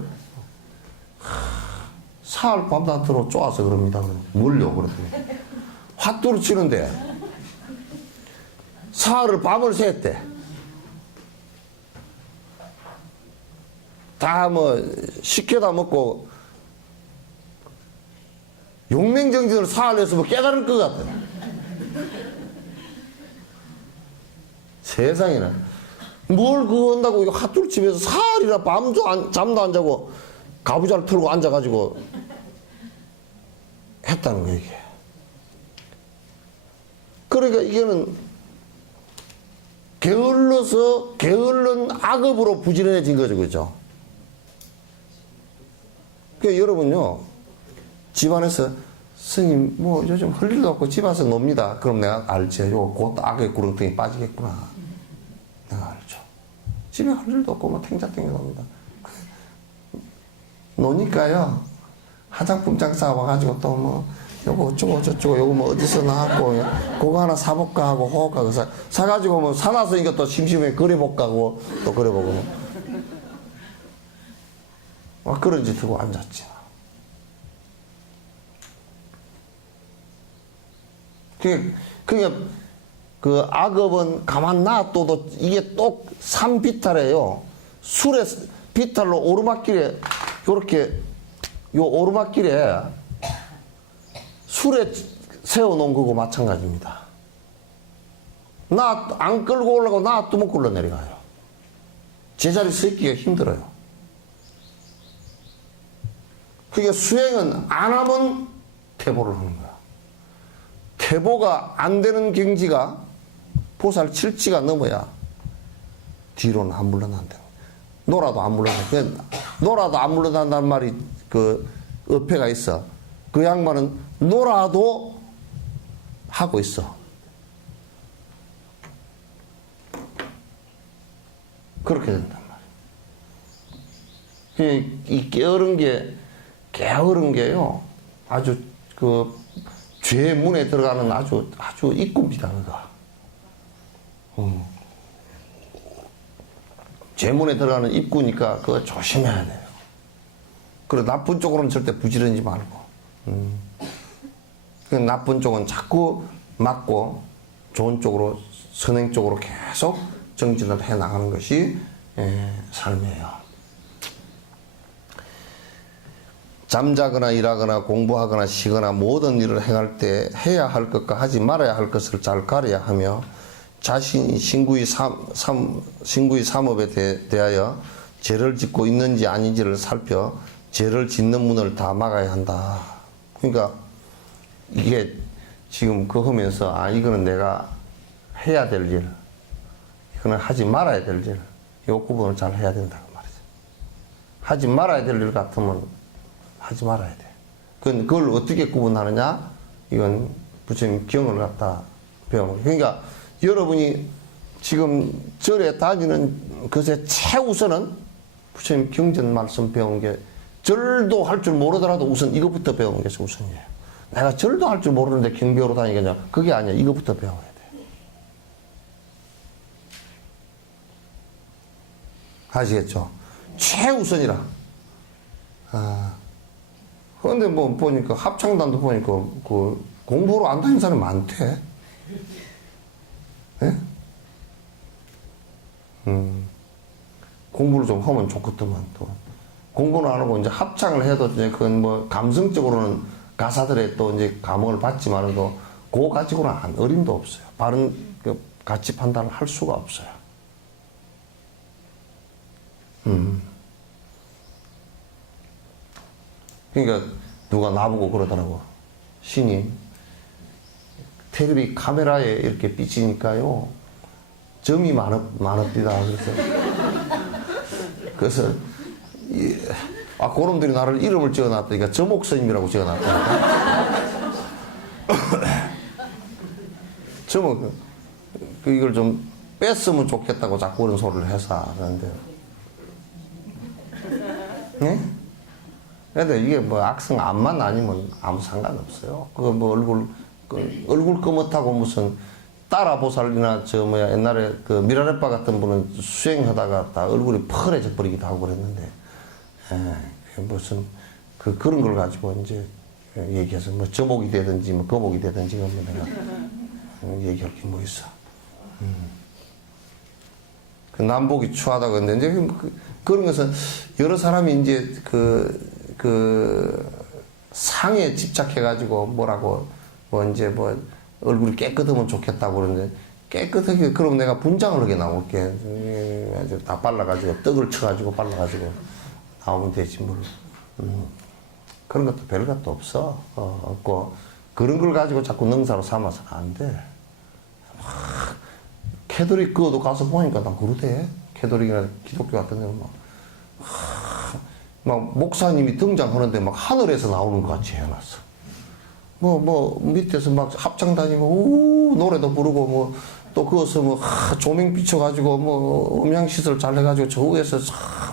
사흘 밤낮으로 쪼아서 그럽니다. 뭘요 그랬더니 핫도를 치는데 사흘을 밤을 샜대. 다 시켜다 먹고 용맹정진을 사흘 했으면 깨달을 것 같아. 세상에나 뭘 그거 한다고 이거 핫도그집에서 사흘이나 잠도 안 자고 가부좌를 틀고 앉아가지고 했다는 거야 이게. 그러니까 이거는 게을른 악업으로 부지런해진 거죠, 그죠? 그러니까 여러분요, 집안에서 스님 뭐 요즘 할 일도 없고 집 와서 놉니다. 그럼 내가 알지. 곧 악의 구렁텅이 빠지겠구나. 내가 알죠. 집에 할 일도 없고 뭐 탱자탱이 놉니다. 노니까요, 화장품 장사 와가지고 또 뭐 요거 어쩌고 저쩌고 요거 뭐 어디서 나왔고 그거 하나 사볼까 하고 호흡하고 사가지고 뭐 사놨으니까 또 심심해 그려볼까 하고 또 그려보고 막 그런 짓 하고 앉았지. 그러니까 그 악업은 가만 놔둬도 이게 또 산비탈이에요. 술에 비탈로 오르막길에 요렇게 요 오르막길에 술에 세워놓은 거고 마찬가지입니다. 나 안 끌고 올라가고 놔두면 굴러 내려가요. 제자리 서 있기가 힘들어요. 그러니까 수행은 안 하면 퇴보를 하는 거야. 퇴보가 안 되는 경지가 보살 7지가 넘어야 뒤로는 안 물러난다. 놀아도 안 물러난다. 놀아도 안 물러난다는 말이 그 어폐가 있어. 그 양반은 놀아도 하고 있어. 그렇게 된단 말이야. 이 게으른 게요. 아주 그 죄의 문에 들어가는 아주 입구입니다, 그가. 죄 문에 들어가는 입구니까 그거 조심해야 돼요. 그리고 나쁜 쪽으로는 절대 부지런지 말고. 그 나쁜 쪽은 자꾸 막고 좋은 쪽으로 선행 쪽으로 계속 정진을 해 나가는 것이 삶이에요. 잠자거나 일하거나 공부하거나 쉬거나 모든 일을 행할 때 해야 할 것과 하지 말아야 할 것을 잘 가려야 하며 자신이 신구의 삼업에 대하여 죄를 짓고 있는지 아닌지를 살펴 죄를 짓는 문을 다 막아야 한다. 그러니까 이게 지금 그거 하면서, 아, 이거는 내가 해야 될 일, 이거는 하지 말아야 될 일, 이 구분을 잘 해야 된다고 말이죠. 하지 말아야 될 일 같으면 하지 말아야 돼. 그걸 어떻게 구분하느냐? 이건 부처님 경을 갖다 배우는. 그러니까 여러분이 지금 절에 다니는 것에 최우선은 부처님 경전 말씀 배운 게, 절도 할 줄 모르더라도 우선 이것부터 배우는 게 우선이에요. 내가 절도 할 줄 모르는데 경 배우러 다니겠냐? 그게 아니야. 이것부터 배워야 돼. 아시겠죠? 최우선이라. 아. 그런데 뭐 보니까 합창단도 보니까 그 공부로 안 다니는 사람이 많대. 예? 공부를 좀 하면 좋겠더만 또. 공부는 안 하고 이제 합창을 해도 이제 그건 뭐 감성적으로는 가사들에 또 이제 감흥을 받지만은 그거 가지고는 어림도 없어요. 바른 그 가치 판단을 할 수가 없어요. 그러니까 누가 나보고 그러더라고. 신임, 텔레비 카메라에 이렇게 비치니까요, 점이 많았디다. 그래서 그놈들이 나를 이름을 지어놨다니까 점옥스님이라고 지어놨다니까. 점옥, 이걸 좀 뺐으면 좋겠다고 자꾸 그런 소리를 해서 하는데. 네? 근데 이게 뭐 악성 암만 아니면 아무 상관없어요. 그거 뭐 얼굴 검었다고 무슨 따라보살이나 옛날에 그 미라레빠 같은 분은 수행하다가 다 얼굴이 펄해져 버리기도 하고 그랬는데, 무슨 그런 걸 가지고 이제 얘기해서 뭐 저목이 되든지 뭐 거목이 되든지 뭐 내가 얘기할 게 뭐 있어. 그 남복이 추하다고 했는데, 이제 그런 것은 여러 사람이 이제 그 상에 집착해가지고 뭐라고 이제 얼굴이 깨끗하면 좋겠다고 그러는데, 깨끗하게 그럼 내가 분장을 하게 나올게. 다 발라가지고 떡을 쳐가지고 발라가지고 나오면 되지 뭘. 그런 것도 별 것도 없고 그런 걸 가지고 자꾸 능사로 삼아서는 안 돼. 캐톨릭 그거도 가서 보니까 난 그러대. 캐톨릭이나 기독교 같은 데는 막 목사님이 등장하는데 막 하늘에서 나오는 것 같이 해놨어. 밑에서 막 합창 다니고 노래도 부르고 또 그것을 조명 비춰가지고 음향시설 잘 해가지고 저 위에서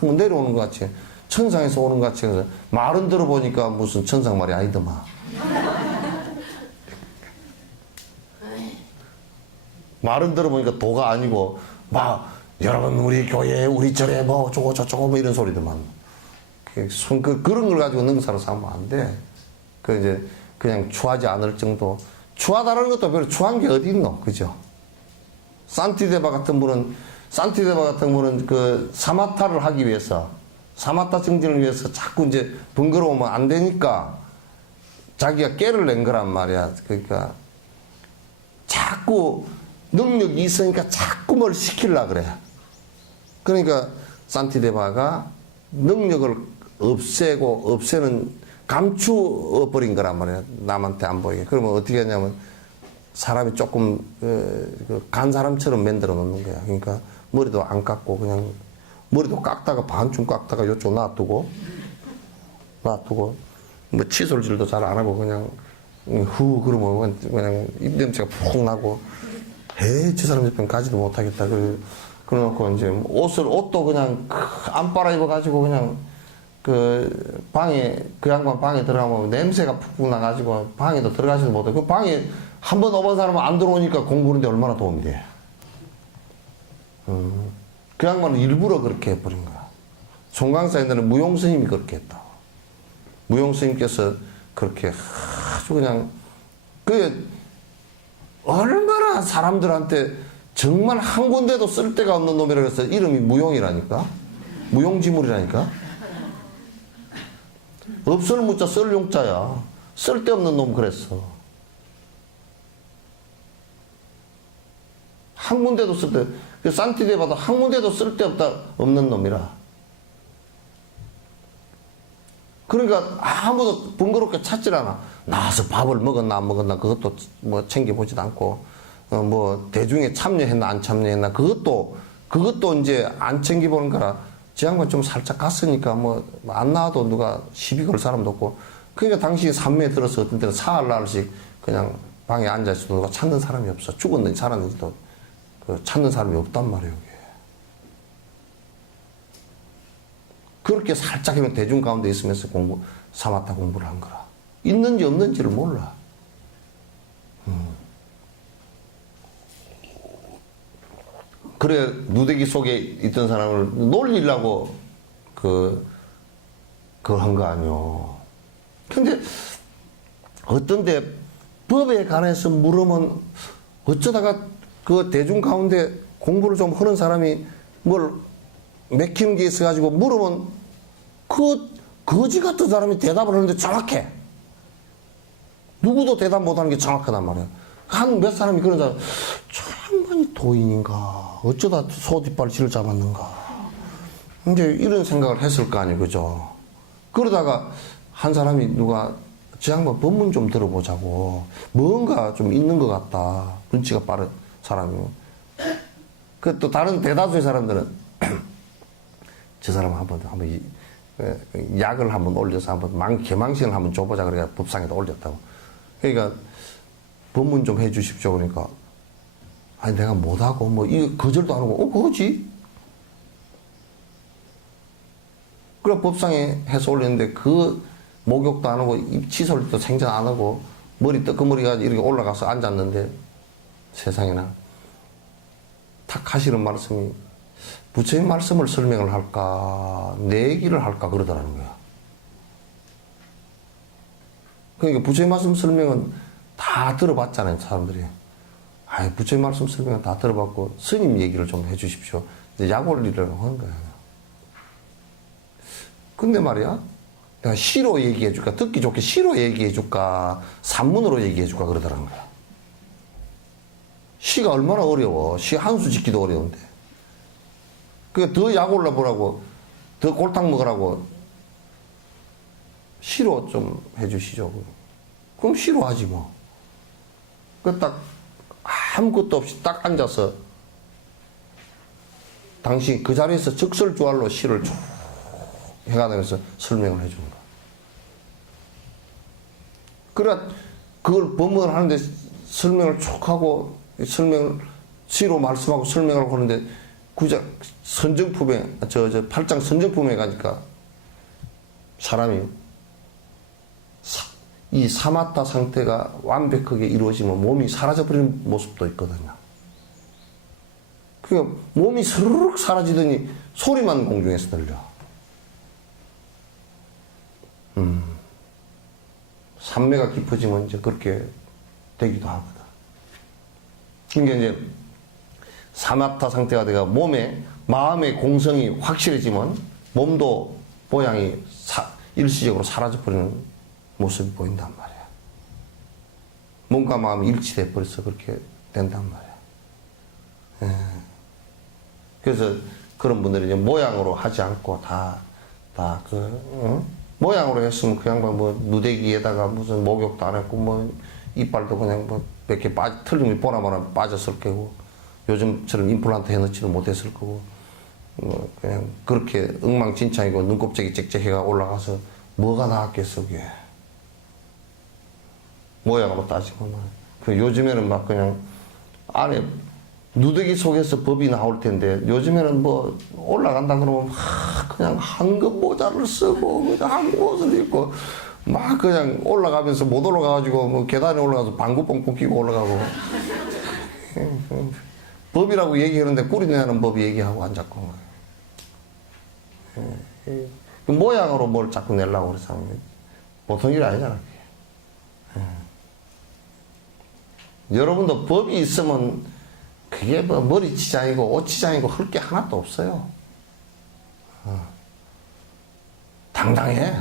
내려오는 것 같이, 천상에서 오는 것 같이. 말은 들어보니까 무슨 천상 말이 아니더만. 말은 들어보니까 도가 아니고 여러분 우리 교회 우리 절에 어쩌고 저쩌고 이런 소리더만. 그런 걸 가지고 능사로 삼으면 안 돼. 이제 그냥 추하지 않을 정도. 추하다는 것도 별로 추한 게 어디 있노, 그죠? 산티데바 같은 분은 그 사마타를 하기 위해서, 사마타 정진을 위해서 자꾸 이제 번거로우면 안 되니까 자기가 깨를 낸 거란 말이야. 그러니까 자꾸 능력이 있으니까 자꾸 뭘 시키려고 그래. 그러니까 산티데바가 능력을 없애는 감추어버린 거란 말이야. 남한테 안 보이게. 그러면 어떻게 하냐면 사람이 조금 간 사람처럼 만들어 놓는 거야. 그러니까 머리도 안 깎고 그냥 머리도 깎다가 반쯤 깎다가 요쪽 놔두고 뭐 칫솔질도 잘 안 하고 그냥 그러면 그냥 입냄새가 푹 나고 저 사람 옆에 가지도 못하겠다. 그래놓고 이제 옷도 그냥 안 빨아입어 가지고 그냥 그 양반 방에 들어가면 냄새가 푹푹 나가지고 방에도 들어가지도 못해. 그 방에 한 번 오본 사람은 안 들어오니까 공부하는데 얼마나 도움이 돼. 그 양반은 일부러 그렇게 해버린 거야. 송강사 옛날에 무용스님이 그렇게 했다. 무용스님께서 그렇게 아주 그냥 얼마나 사람들한테 정말 한 군데도 쓸 데가 없는 놈이라고 해서 이름이 무용이라니까. 무용지물이라니까. 없을 무자 쓸 용자야. 쓸데없는 놈 그랬어. 한 군데도 산티데바도 한 군데도 없는 놈이라. 그러니까 아무도 번거롭게 찾질 않아. 나와서 밥을 먹었나 안 먹었나 그것도 뭐 챙겨보지도 않고 뭐 대중에 참여했나 안 참여했나 그것도 이제 안 챙겨보는 거라 지 양반 좀 살짝 갔으니까 뭐 안 나와도 누가 시비 걸 사람도 없고 그러니까 당시 산매에 들어서 어떤 때는 사흘 날씩 그냥 방에 앉아있어도 누가 찾는 사람이 없어. 죽었는지 살았는지도 찾는 사람이 없단 말이에요. 이게. 그렇게 살짝 이런 대중 가운데 있으면서 사마타 공부를 한 거라. 있는지 없는지를 몰라. 그래 누대기 속에 있던 사람을 놀리려고 그걸 한 거 아니오. 근데 어떤데 법에 관해서 물으면 어쩌다가 그 대중 가운데 공부를 좀 하는 사람이 뭘 맥히는 게 있어가지고 물으면 그 거지 같은 사람이 대답을 하는데 정확해. 누구도 대답 못하는 게 정확하단 말이야. 한 몇 사람이 그런 사람, 저 양반이 도인인가? 어쩌다 소뒷발치를 잡았는가? 이제 이런 생각을 했을 거 아니에요, 그죠? 그러다가 한 사람이 누가 저 양반 법문 좀 들어보자고. 뭔가 좀 있는 것 같다. 눈치가 빠른 사람이. 그 또 다른 대다수의 사람들은 저 사람 한번 약을 한번 올려서 한번 개망신을 한번 줘보자. 그러니까 법상에다 올렸다고. 그러니까 법문 좀 해 주십시오. 그러니까 아니 내가 못하고 뭐 이거 거절도 안 하고 그거지. 그래 법상에 해서 올렸는데 그 목욕도 안 하고 입 치솔도 생전 안 하고 머리 뜨끈머리가 이렇게 올라가서 앉았는데 세상에나 탁 하시는 말씀이 부처님 말씀을 설명을 할까 내 얘기를 할까 그러더라는 거야. 그러니까 부처님 말씀 설명은 다 들어봤잖아요 사람들이. 아이 부처님 말씀 설명은 다 들어봤고 스님 얘기를 좀 해주십시오. 이제 약 올리려고 하는 거야. 근데 말이야 내가 시로 얘기해줄까 듣기 좋게 시로 얘기해줄까 산문으로 얘기해줄까 그러더라는 거야. 시가 얼마나 어려워. 시 한 수 짓기도 어려운데. 그러니까 더 약 올라보라고 더 골탕 먹으라고 시로 좀 해주시죠. 그럼 시로 하지 뭐. 그 딱 아무것도 없이 딱 앉아서 당신 그 자리에서 적설주알로 시를 쭉 해가면서 설명을 해주는 거야. 그래 그걸 법문을 하는데 설명을 쭉 하고 설명을 시로 말씀하고 설명을 하는데 구작 선정품에 저 8장 선정품에 가니까 사람이 이 사마타 상태가 완벽하게 이루어지면 몸이 사라져버리는 모습도 있거든요. 그러니까 몸이 스르륵 사라지더니 소리만 공중에서 들려. 산매가 깊어지면 이제 그렇게 되기도 하거든. 그러니까 이제 사마타 상태가 돼가 마음의 공성이 확실해지면 몸도 모양이 일시적으로 사라져버리는 모습이 보인단 말이야. 몸과 마음이 일치돼 버려서 그렇게 된단 말이야. 예. 그래서 그런 분들이 이제 모양으로 하지 않고 모양으로 했으면 그 양반 뭐 누대기에다가 무슨 목욕도 안 했고 뭐 이빨도 그냥 뭐 몇 개 틀림이 보나마나 빠졌을 거고 요즘처럼 임플란트 해놓지는 못했을 거고 뭐 그냥 그렇게 엉망진창이고 눈곱짝이 짹짹해가 올라가서 뭐가 나왔겠어 그게. 모양으로 따지고 그 요즘에는 막 그냥 안에 누더기 속에서 법이 나올 텐데 요즘에는 뭐 올라간다 그러면 막 그냥 황금 모자를 쓰고 그냥 한국 옷을 입고 막 그냥 올라가면서 못 올라가가지고 뭐 계단에 올라가서 방구 뻥뻥 끼고 올라가고 법이라고 얘기하는데 꿀이 내는 법이 얘기하고 앉았고 그 모양으로 뭘 자꾸 내려고 그래서 보통 일 아니잖아. 여러분도 법이 있으면 그게 뭐 머리치장이고 옷치장이고 할 게 하나도 없어요. 당당해.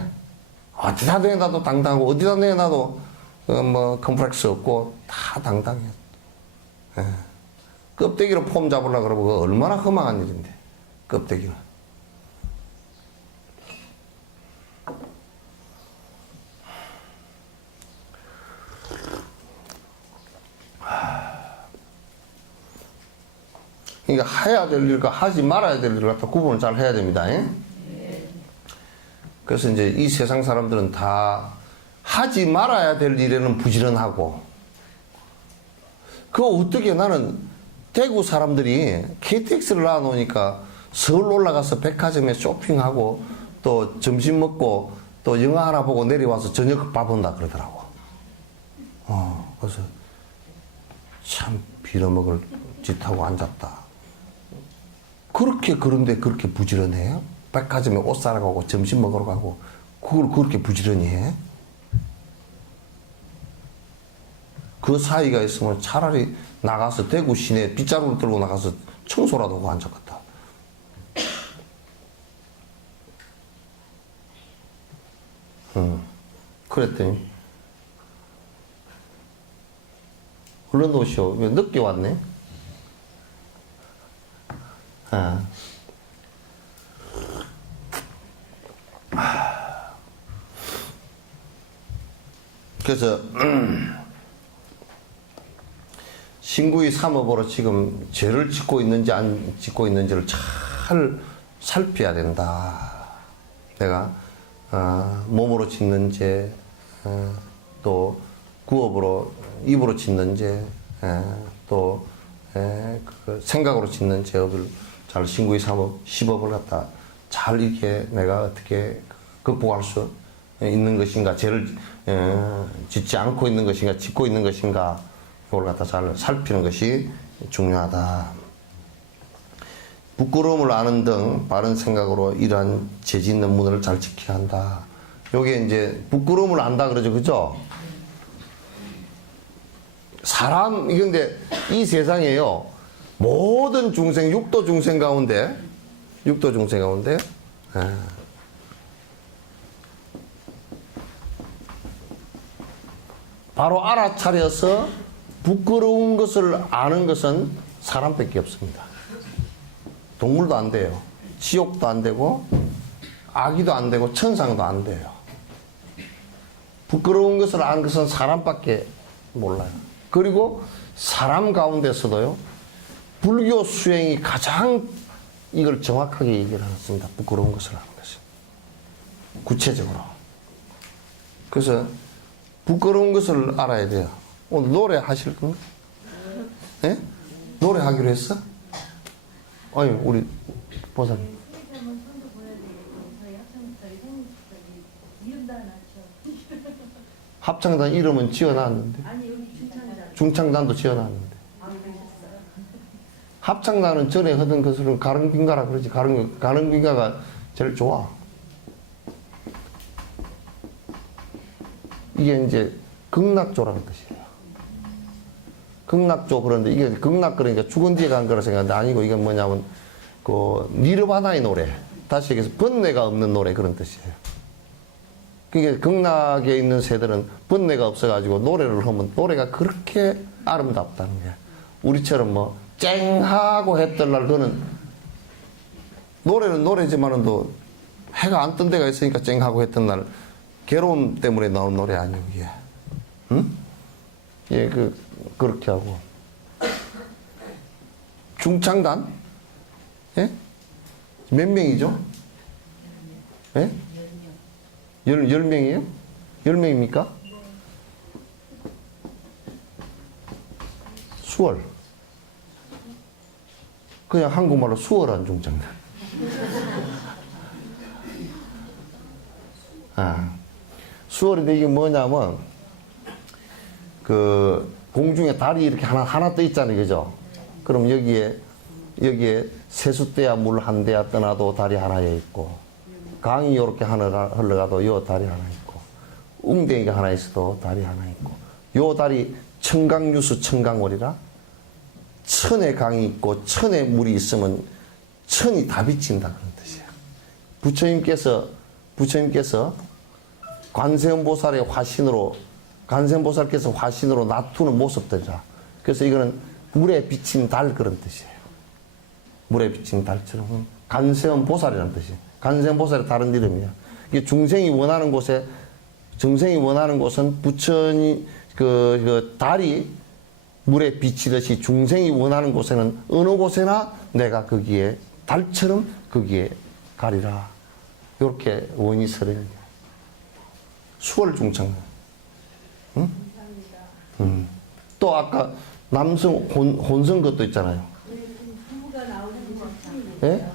어디다 내놔도 당당하고 어디다 내놔도 뭐 컴플렉스 없고 다 당당해. 껍데기로 폼 잡으려고 그러면 얼마나 험한 일인데 껍데기는. 그러니까 해야 될 일과 하지 말아야 될 일을 갖다 구분을 잘 해야 됩니다. 그래서 이제 이 세상 사람들은 다 하지 말아야 될 일에는 부지런하고, 그거 어떻게, 나는 대구 사람들이 KTX를 놔놓으니까 서울 올라가서 백화점에 쇼핑하고 또 점심 먹고 또 영화 하나 보고 내려와서 저녁 밥 온다 그러더라고. 그래서 참 빌어먹을 짓하고 앉았다. 그런데 그렇게 부지런해요? 백화점에 옷 사러 가고 점심 먹으러 가고 그걸 그렇게 부지런히 해? 그 사이가 있으면 차라리 나가서 대구 시내 빗자루를 들고 나가서 청소라도 하고 앉았겠다. 그랬더니 얼른 오시오. 왜 늦게 왔네? 그래서 신구의 삼업으로 지금 죄를 짓고 있는지 안 짓고 있는지를 잘 살펴야 된다. 내가 몸으로 짓는 죄, 또 구업으로 입으로 짓는 죄, 또 그 생각으로 짓는 죄업을 잘 신구의 삼업, 십업을 갖다 잘 이렇게 내가 어떻게 극복할 수 있는 것인가, 죄를 짓지 않고 있는 것인가, 짓고 있는 것인가, 그걸 갖다 잘 살피는 것이 중요하다. 부끄러움을 아는 등 바른 생각으로 이러한 죄 짓는 문을 잘 지켜야 한다. 요게 이제 부끄러움을 안다 그러죠, 그죠? 사람, 이건데 이 세상에요, 모든 중생, 육도 중생 가운데 바로 알아차려서 부끄러운 것을 아는 것은 사람밖에 없습니다. 동물도 안 돼요. 지옥도 안 되고 아기도 안 되고 천상도 안 돼요. 부끄러운 것을 아는 것은 사람밖에 몰라요. 그리고 사람 가운데서도요, 불교 수행이 가장 이걸 정확하게 얘기를 했습니다. 부끄러운 것을 아는 것이. 구체적으로. 그래서 부끄러운 것을 알아야 돼요. 오늘 노래 하실 건가? 예? 노래 하기로 했어? 아니, 우리 보사님. 합창단 이름은 지어놨는데. 아니, 여기 중창단도 지어놨는데. 합창단은 전에 하던 것을 가릉빈가라 그러지. 가릉빈가가 제일 좋아. 이게 이제 극락조라는 뜻이에요. 극락조, 그런데 이게 극락 그러니까 죽은 뒤에 간 거라 생각하는데 아니고, 이건 뭐냐면 그 니르바나의 노래, 다시 얘기해서 번뇌가 없는 노래, 그런 뜻이에요. 그게 극락에 있는 새들은 번뇌가 없어가지고 노래를 하면 노래가 그렇게 아름답다는 거야. 우리처럼 뭐 쨍하고 했던 날, 그거는 노래는 노래지만은 또 해가 안 뜬 데가 있으니까 쨍하고 했던 날, 괴로움 때문에 나온 노래 아니에요, 이게. 응? 예, 그렇게 하고. 중창단? 예? 몇 명이죠? 예? 10명이에요? 10명입니까? 수월. 그냥 한국말로 수월한 중창단. 수월인데 이게 뭐냐면, 공중에 달이 이렇게 하나 떠 있잖아요, 그죠? 그럼 여기에 세숫대야 물 한 대야 떠나도 달이 하나에 있고, 강이 이렇게 하나 흘러가도 요 달이 하나 있고, 웅덩이가 하나 있어도 달이 하나 있고, 요 달이 청강유수 청강월이라, 천에 강이 있고 천에 물이 있으면 천이 다 비친다, 그런 뜻이에요. 부처님께서 관세음보살의 화신으로, 관세음보살께서 화신으로 놔두는 모습들이라. 그래서 이거는 물에 비친 달, 그런 뜻이에요. 물에 비친 달처럼 관세음보살이라는 뜻이에요. 관세음보살의 다른 이름이야. 이게 중생이 원하는 곳은 부처님, 달이 물에 비치듯이 중생이 원하는 곳에는 어느 곳에나 내가 거기에 달처럼 거기에 가리라. 이렇게 원이 설해요. 수월중창. 응? 또 아까 남성 혼성 것도 있잖아요. 부부가 나오는 것 예?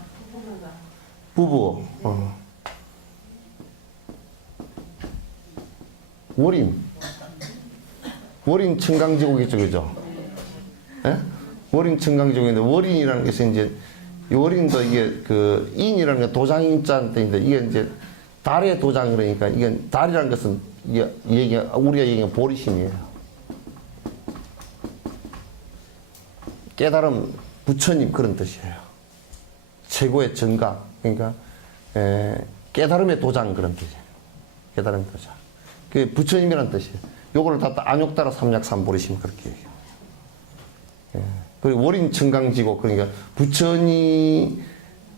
부부. 월인 청강지국이죠, 그죠? 예? 월인 청강지국인데, 월인이라는 것이 이제, 월인도 이게 그, 인이라는 게 도장인자인데, 이게 이제, 달의 도장, 그러니까, 이게, 달이라는 것은, 이게, 우리가 얘기하는 보리심이에요. 깨달음, 부처님 그런 뜻이에요. 최고의 정각. 그러니까, 깨달음의 도장 그런 뜻이에요. 깨달음의 도장. 그게 부처님이라는 뜻이에요. 요거를 다 안욕따라 삼약삼보리심 그렇게 얘기해요. 그리고 월인청강지고, 그러니까 부처님,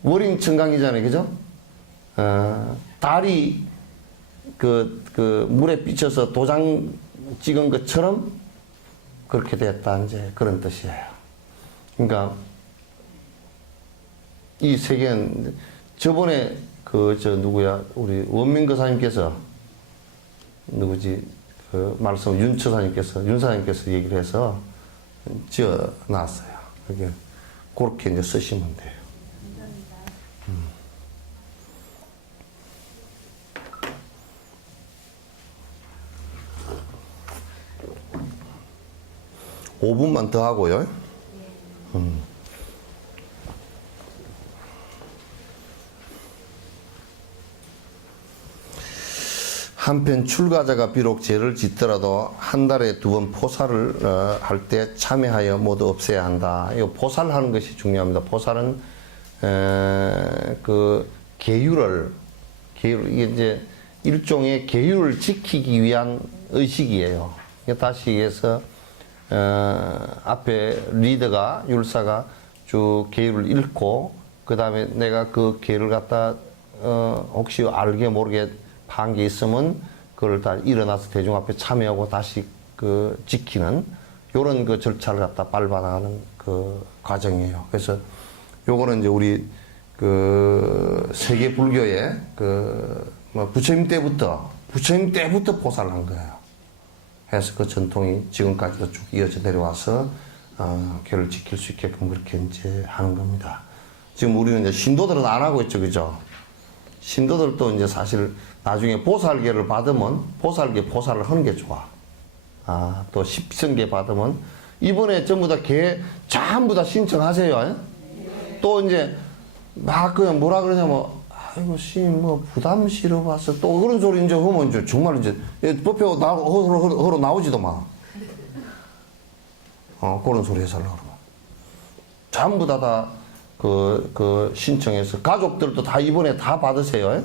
월인청강이잖아요. 그죠? 달이 그 물에 비쳐서 도장 찍은 것처럼 그렇게 됐다. 이제 그런 뜻이에요. 그러니까 이 세계는 저번에 누구야, 우리 원민거사님께서 누구지, 그 말씀 윤사님께서 얘기를 해서 지어 놨어요. 그게 그렇게 이제 쓰시면 돼요. 5분만 더 하고요. 한편 출가자가 비록 죄를 짓더라도 한 달에 2번 포살을 할 때 참여하여 모두 없애야 한다. 이 포살하는 것이 중요합니다. 포살은 그 계율을 이게 이제 일종의 계율을 지키기 위한 의식이에요. 다시 얘기해서 앞에 리더가 율사가 쭉 계율을 읽고 그 다음에 내가 그 계율을 갖다 혹시 알게 모르게 한 게 있으면 그걸 다 일어나서 대중 앞에 참여하고 다시 그 지키는 요런 그 절차를 갖다 밟아나가는 그 과정이에요. 그래서 요거는 이제 우리 그 세계 불교의 그 뭐 부처님 때부터 포살을 한 거예요. 해서 그 전통이 지금까지도 쭉 이어져 내려와서 교를 지킬 수 있게끔 그렇게 이제 하는 겁니다. 지금 우리는 이제 신도들은 안 하고 있죠, 그죠? 신도들도 이제 사실 나중에 보살계를 받으면 포살을 하는 게 좋아. 또 십성계 받으면 이번에 전부 다 전부 다 신청하세요. 또 이제 막 그냥 뭐라 그러냐면 아이고 뭐 부담 싫어 봤어. 또 그런 소리 이제 하면 이제 정말 이제 법회 허로 나오지도 마. 그런 소리 해서 하려고 그러면 전부 다 신청해서 가족들도 다 이번에 다 받으세요.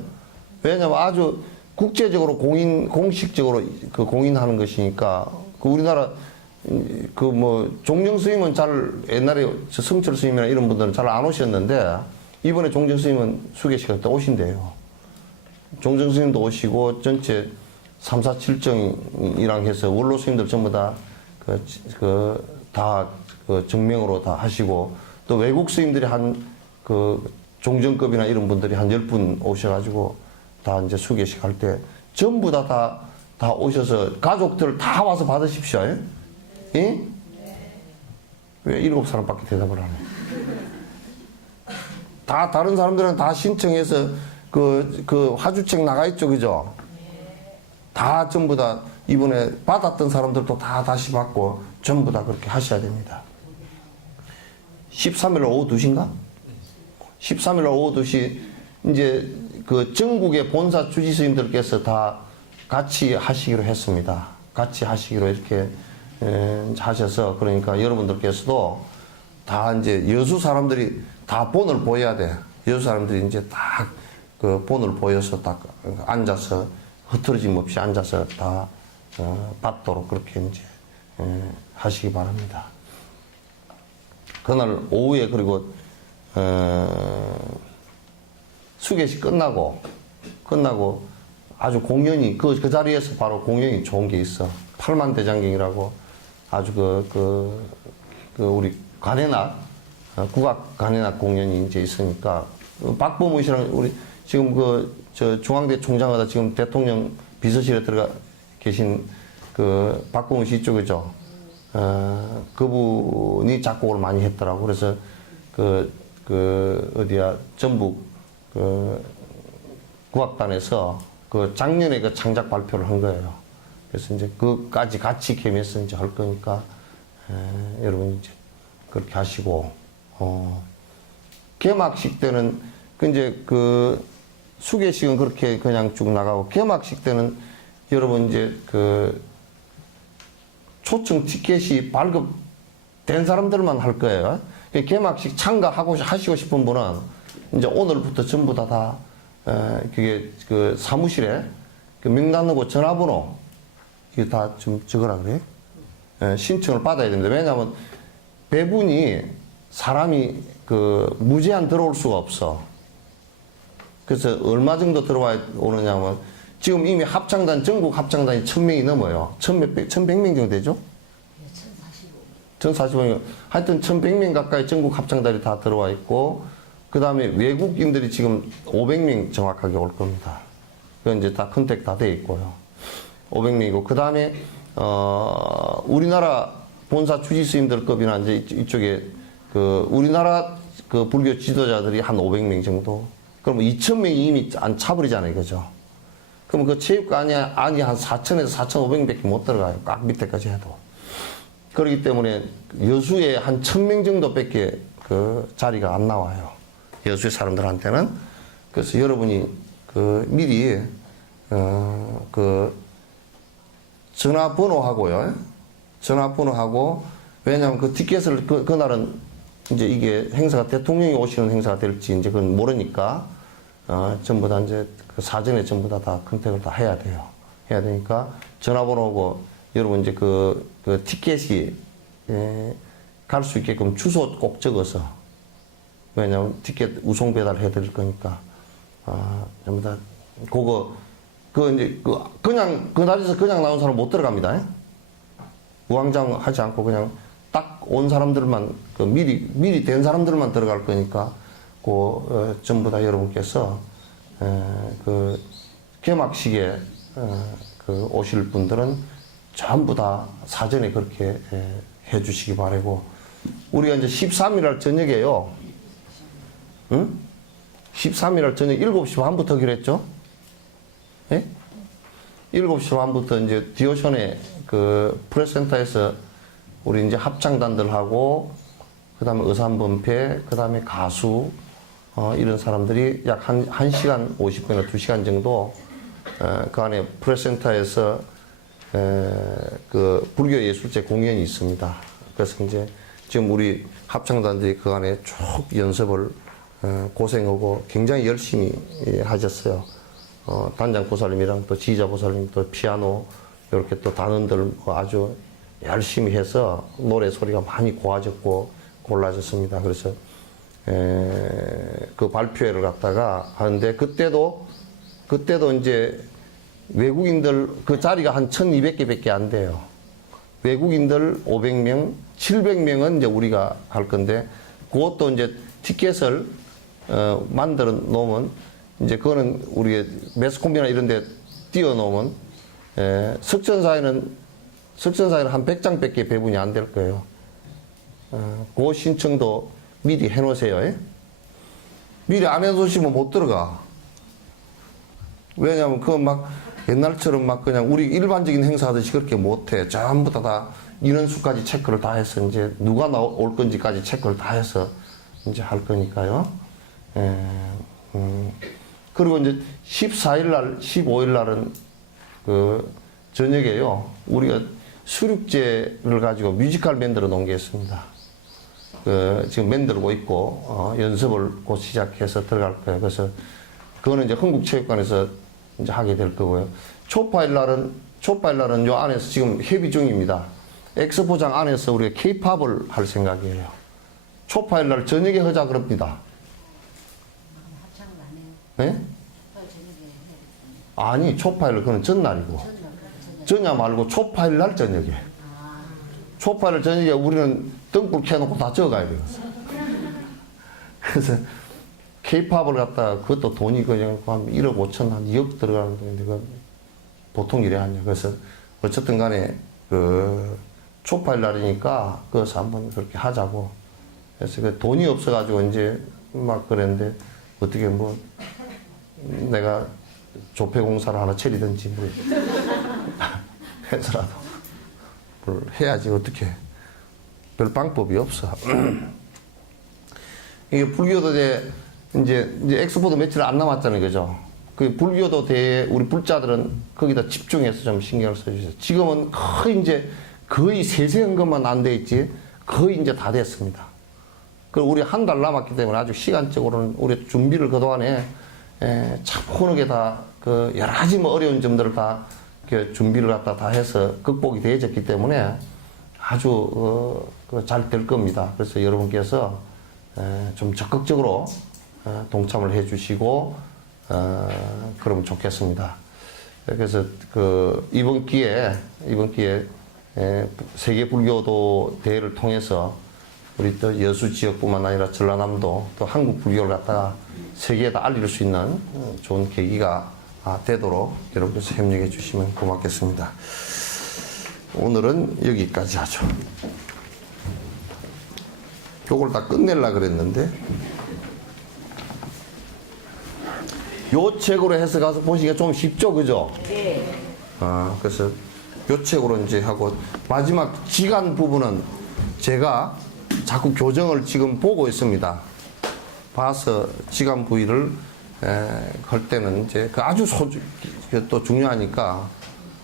왜냐면 아주 국제적으로 공식적으로 공인하는 것이니까, 우리나라, 종정 스님은 옛날에 성철 스님이나 이런 분들은 잘 안 오셨는데, 이번에 종정 스님은 수계시간 때 오신대요. 종정 스님도 오시고, 전체 3, 4, 7정이랑 해서 원로 스님들 전부 다, 정명으로 다 하시고, 또 외국 스님들이 종정급이나 이런 분들이 한 10분 오셔가지고, 다 이제 수계식 할 때, 전부 다 오셔서, 가족들 다 와서 받으십시오. 예? 왜 7사람밖에 대답을 안 해? 다른 사람들은 다 신청해서, 화주책 나가 있죠, 그죠? 다 전부 다, 이번에 받았던 사람들도 다 다시 받고, 전부 다 그렇게 하셔야 됩니다. 13일 오후 2시인가? 13일 오후 2시, 이제 전국의 본사 주지스님들께서 다 같이 하시기로 했습니다. 같이 하시기로 이렇게 하셔서, 그러니까 여러분들께서도 다 이제 여수 사람들이 다 본을 보여야 돼. 여수 사람들이 이제 다 본을 보여서 딱 앉아서, 흐트러짐 없이 앉아서 다 받도록 그렇게 이제 하시기 바랍니다. 그날 오후에 그리고 수계식 끝나고 아주 공연이 그 자리에서 바로 공연이 좋은 게 있어. 팔만대장경이라고 아주 우리 관현악, 국악 관현악 공연이 이제 있으니까, 박범우 씨랑 우리 지금 저 중앙대 총장하다 지금 대통령 비서실에 들어가 계신 박범우 씨 이쪽이죠. 그분이 작곡을 많이 했더라고. 그래서 어디야, 전북 국악단에서 작년에 창작 발표를 한 거예요. 그래서 이제 그까지 같이 겸해서 이제 할 거니까, 여러분 이제 그렇게 하시고, 개막식 때는, 이제 수계식은 그렇게 그냥 쭉 나가고, 개막식 때는 여러분 이제 초청 티켓이 발급된 사람들만 할 거예요. 개막식 하시고 싶은 분은 이제 오늘부터 전부 다 그게 사무실에 명단하고 전화번호 이게 다 좀 적으라 그래. 신청을 받아야 됩니다. 왜냐하면 배분이 사람이 무제한 들어올 수가 없어. 그래서 얼마 정도 오느냐면 지금 이미 전국 합창단이 1000명이 넘어요. 1100명 정도 되죠? 1045명. 하여튼 1100명 가까이 전국 합창단이 다 들어와 있고, 그 다음에 외국인들이 지금 500명 정확하게 올 겁니다. 그건 이제 다 컨택 다 돼 있고요. 500명이고, 그 다음에, 우리나라 본사 주지스님들급이나 이제 이쪽에 우리나라 불교 지도자들이 한 500명 정도. 그럼 2000명이 이미 안 차버리잖아요. 그죠? 그럼 체육관이 한 4000에서 4500밖에 못 들어가요. 꽉 밑에까지 해도. 그렇기 때문에 여수에 한 1000명 정도밖에 자리가 안 나와요. 여수의 사람들한테는. 그래서 여러분이 미리 전화번호하고요. 전화번호하고, 왜냐하면 티켓을 그날은 이제 이게 행사가 대통령이 오시는 행사가 될지 이제 그건 모르니까 전부 다 이제 사전에 전부 다 컨택을 다 해야 돼요. 해야 되니까 전화번호고, 여러분 이제 티켓이 갈 수 있게끔 주소 꼭 적어서, 왜냐면 티켓 우송 배달 해드릴 거니까 전부 다 이제 그냥 날에서 그냥 나온 사람 못 들어갑니다. 우왕좌왕 하지 않고 그냥 딱 온 사람들만 미리 된 사람들만 들어갈 거니까 전부 다 여러분께서 개막식에 오실 분들은 전부 다 사전에 그렇게 해 주시기 바라고, 우리가 이제 13일 날 저녁에요. 응? 13일 날 저녁 7시 반부터 하기로 했죠? 예? 7시 반부터 이제 디오션의 프레센터에서 우리 이제 합창단들하고, 그 다음에 의산범패, 그 다음에 가수, 이런 사람들이 약 1시간 50분이나 2시간 정도, 그 안에 프레센터에서, 불교 예술제 공연이 있습니다. 그래서 이제 지금 우리 합창단들이 그 안에 쭉 연습을, 고생하고 굉장히 열심히 하셨어요. 단장 보살님이랑 또 지휘자 보살님, 또 피아노, 이렇게 또 단원들 아주 열심히 해서 노래 소리가 많이 고와졌고 골라졌습니다. 그래서 그 발표회를 갖다가 하는데, 그때도 이제 외국인들 자리가 한 1200개밖에 안 돼요. 외국인들 500명, 700명은 이제 우리가 할 건데, 그것도 이제 티켓을 만들어 놓으면, 이제 그거는 우리 매스컴이나 이런 데 띄워 놓으면, 석전사에는 한 100장밖에 배분이 안 될 거예요. 그 신청도 미리 해 놓으세요. 미리 안 해 놓으시면 못 들어가. 왜냐면 옛날처럼 그냥 우리 일반적인 행사하듯이 그렇게 못 해. 전부 다 인원수까지 체크를 다 해서 이제 누가 올 건지까지 체크를 다 해서 이제 할 거니까요. 그리고 이제 14일 날, 15일 날은 저녁에요. 우리가 수륙제를 가지고 뮤지컬 만들어 놓은 게 있습니다. 지금 만들고 있고, 연습을 곧 시작해서 들어갈 거예요. 그래서 그거는 이제 흥국체육관에서 이제 하게 될 거고요. 초파일 날은 요 안에서 지금 협의 중입니다. 엑스포장 안에서 우리가 케이팝을 할 생각이에요. 초파일 날 저녁에 하자 그럽니다. 네? 아니, 초파일 날 그건 전날이고. 전야 말고 초파일 날 저녁에. 초파를 저녁에 우리는 등불 켜놓고 다 적어가야 돼요. 그래서 K-팝을 갖다가 그것도 돈이 그냥 한 1억 5천, 한 2억 들어가는 돈인데 그 보통 일이 아니야. 그래서 어쨌든 간에 그 초파일 날이니까 그래서 한번 그렇게 하자고. 그래서 그 돈이 없어가지고 이제 막 그랬는데 어떻게 뭐 내가 조폐공사를 하나 차리든지 뭐 해서라도 뭘 해야지 어떻게. 별 방법이 없어. 이게 불교도 이제 엑스포도 며칠 안 남았잖아요. 그죠? 그 불교도 대에 우리 불자들은 거기다 집중해서 좀 신경을 써주세요. 지금은 거의 세세한 것만 안 돼 있지 거의 이제 다 됐습니다. 그리고 우리 한 달 남았기 때문에 아주 시간적으로는 우리 준비를 그동안에 차분하게 다 그 여러 가지 뭐 어려운 점들을 다 이렇게 준비를 갖다 다 해서 극복이 되어졌기 때문에 아주 잘 될 겁니다. 그래서 여러분께서 좀 적극적으로 동참을 해주시고 그러면 좋겠습니다. 그래서 이번 기회에 세계 불교도 대회를 통해서 우리 또 여수 지역뿐만 아니라 전라남도 또 한국 불교를 갖다가 세계에다 알릴 수 있는 좋은 계기가 되도록 여러분께서 협력해 주시면 고맙겠습니다. 오늘은 여기까지 하죠. 요걸 다 끝내려고 그랬는데 요 책으로 해서 가서 보시기가 좀 쉽죠, 그죠? 네. 그래서 요 책으로 이제 하고 마지막 지간 부분은 제가 자꾸 교정을 지금 보고 있습니다. 봐서 지간 부위를 할 때는 이제 그 아주 또 중요하니까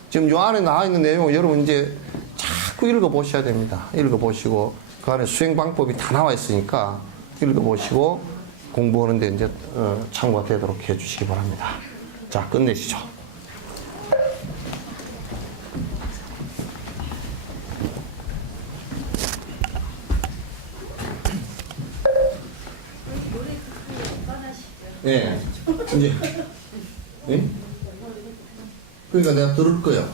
지금 요 안에 나와 있는 내용을 여러분 이제 자꾸 읽어 보셔야 됩니다. 읽어 보시고 그 안에 수행 방법이 다 나와 있으니까 읽어 보시고 공부하는데 이제 참고가 되도록 해 주시기 바랍니다. 자, 끝내시죠. 예. 이제, 예? 그러니까 내가 들을 거야.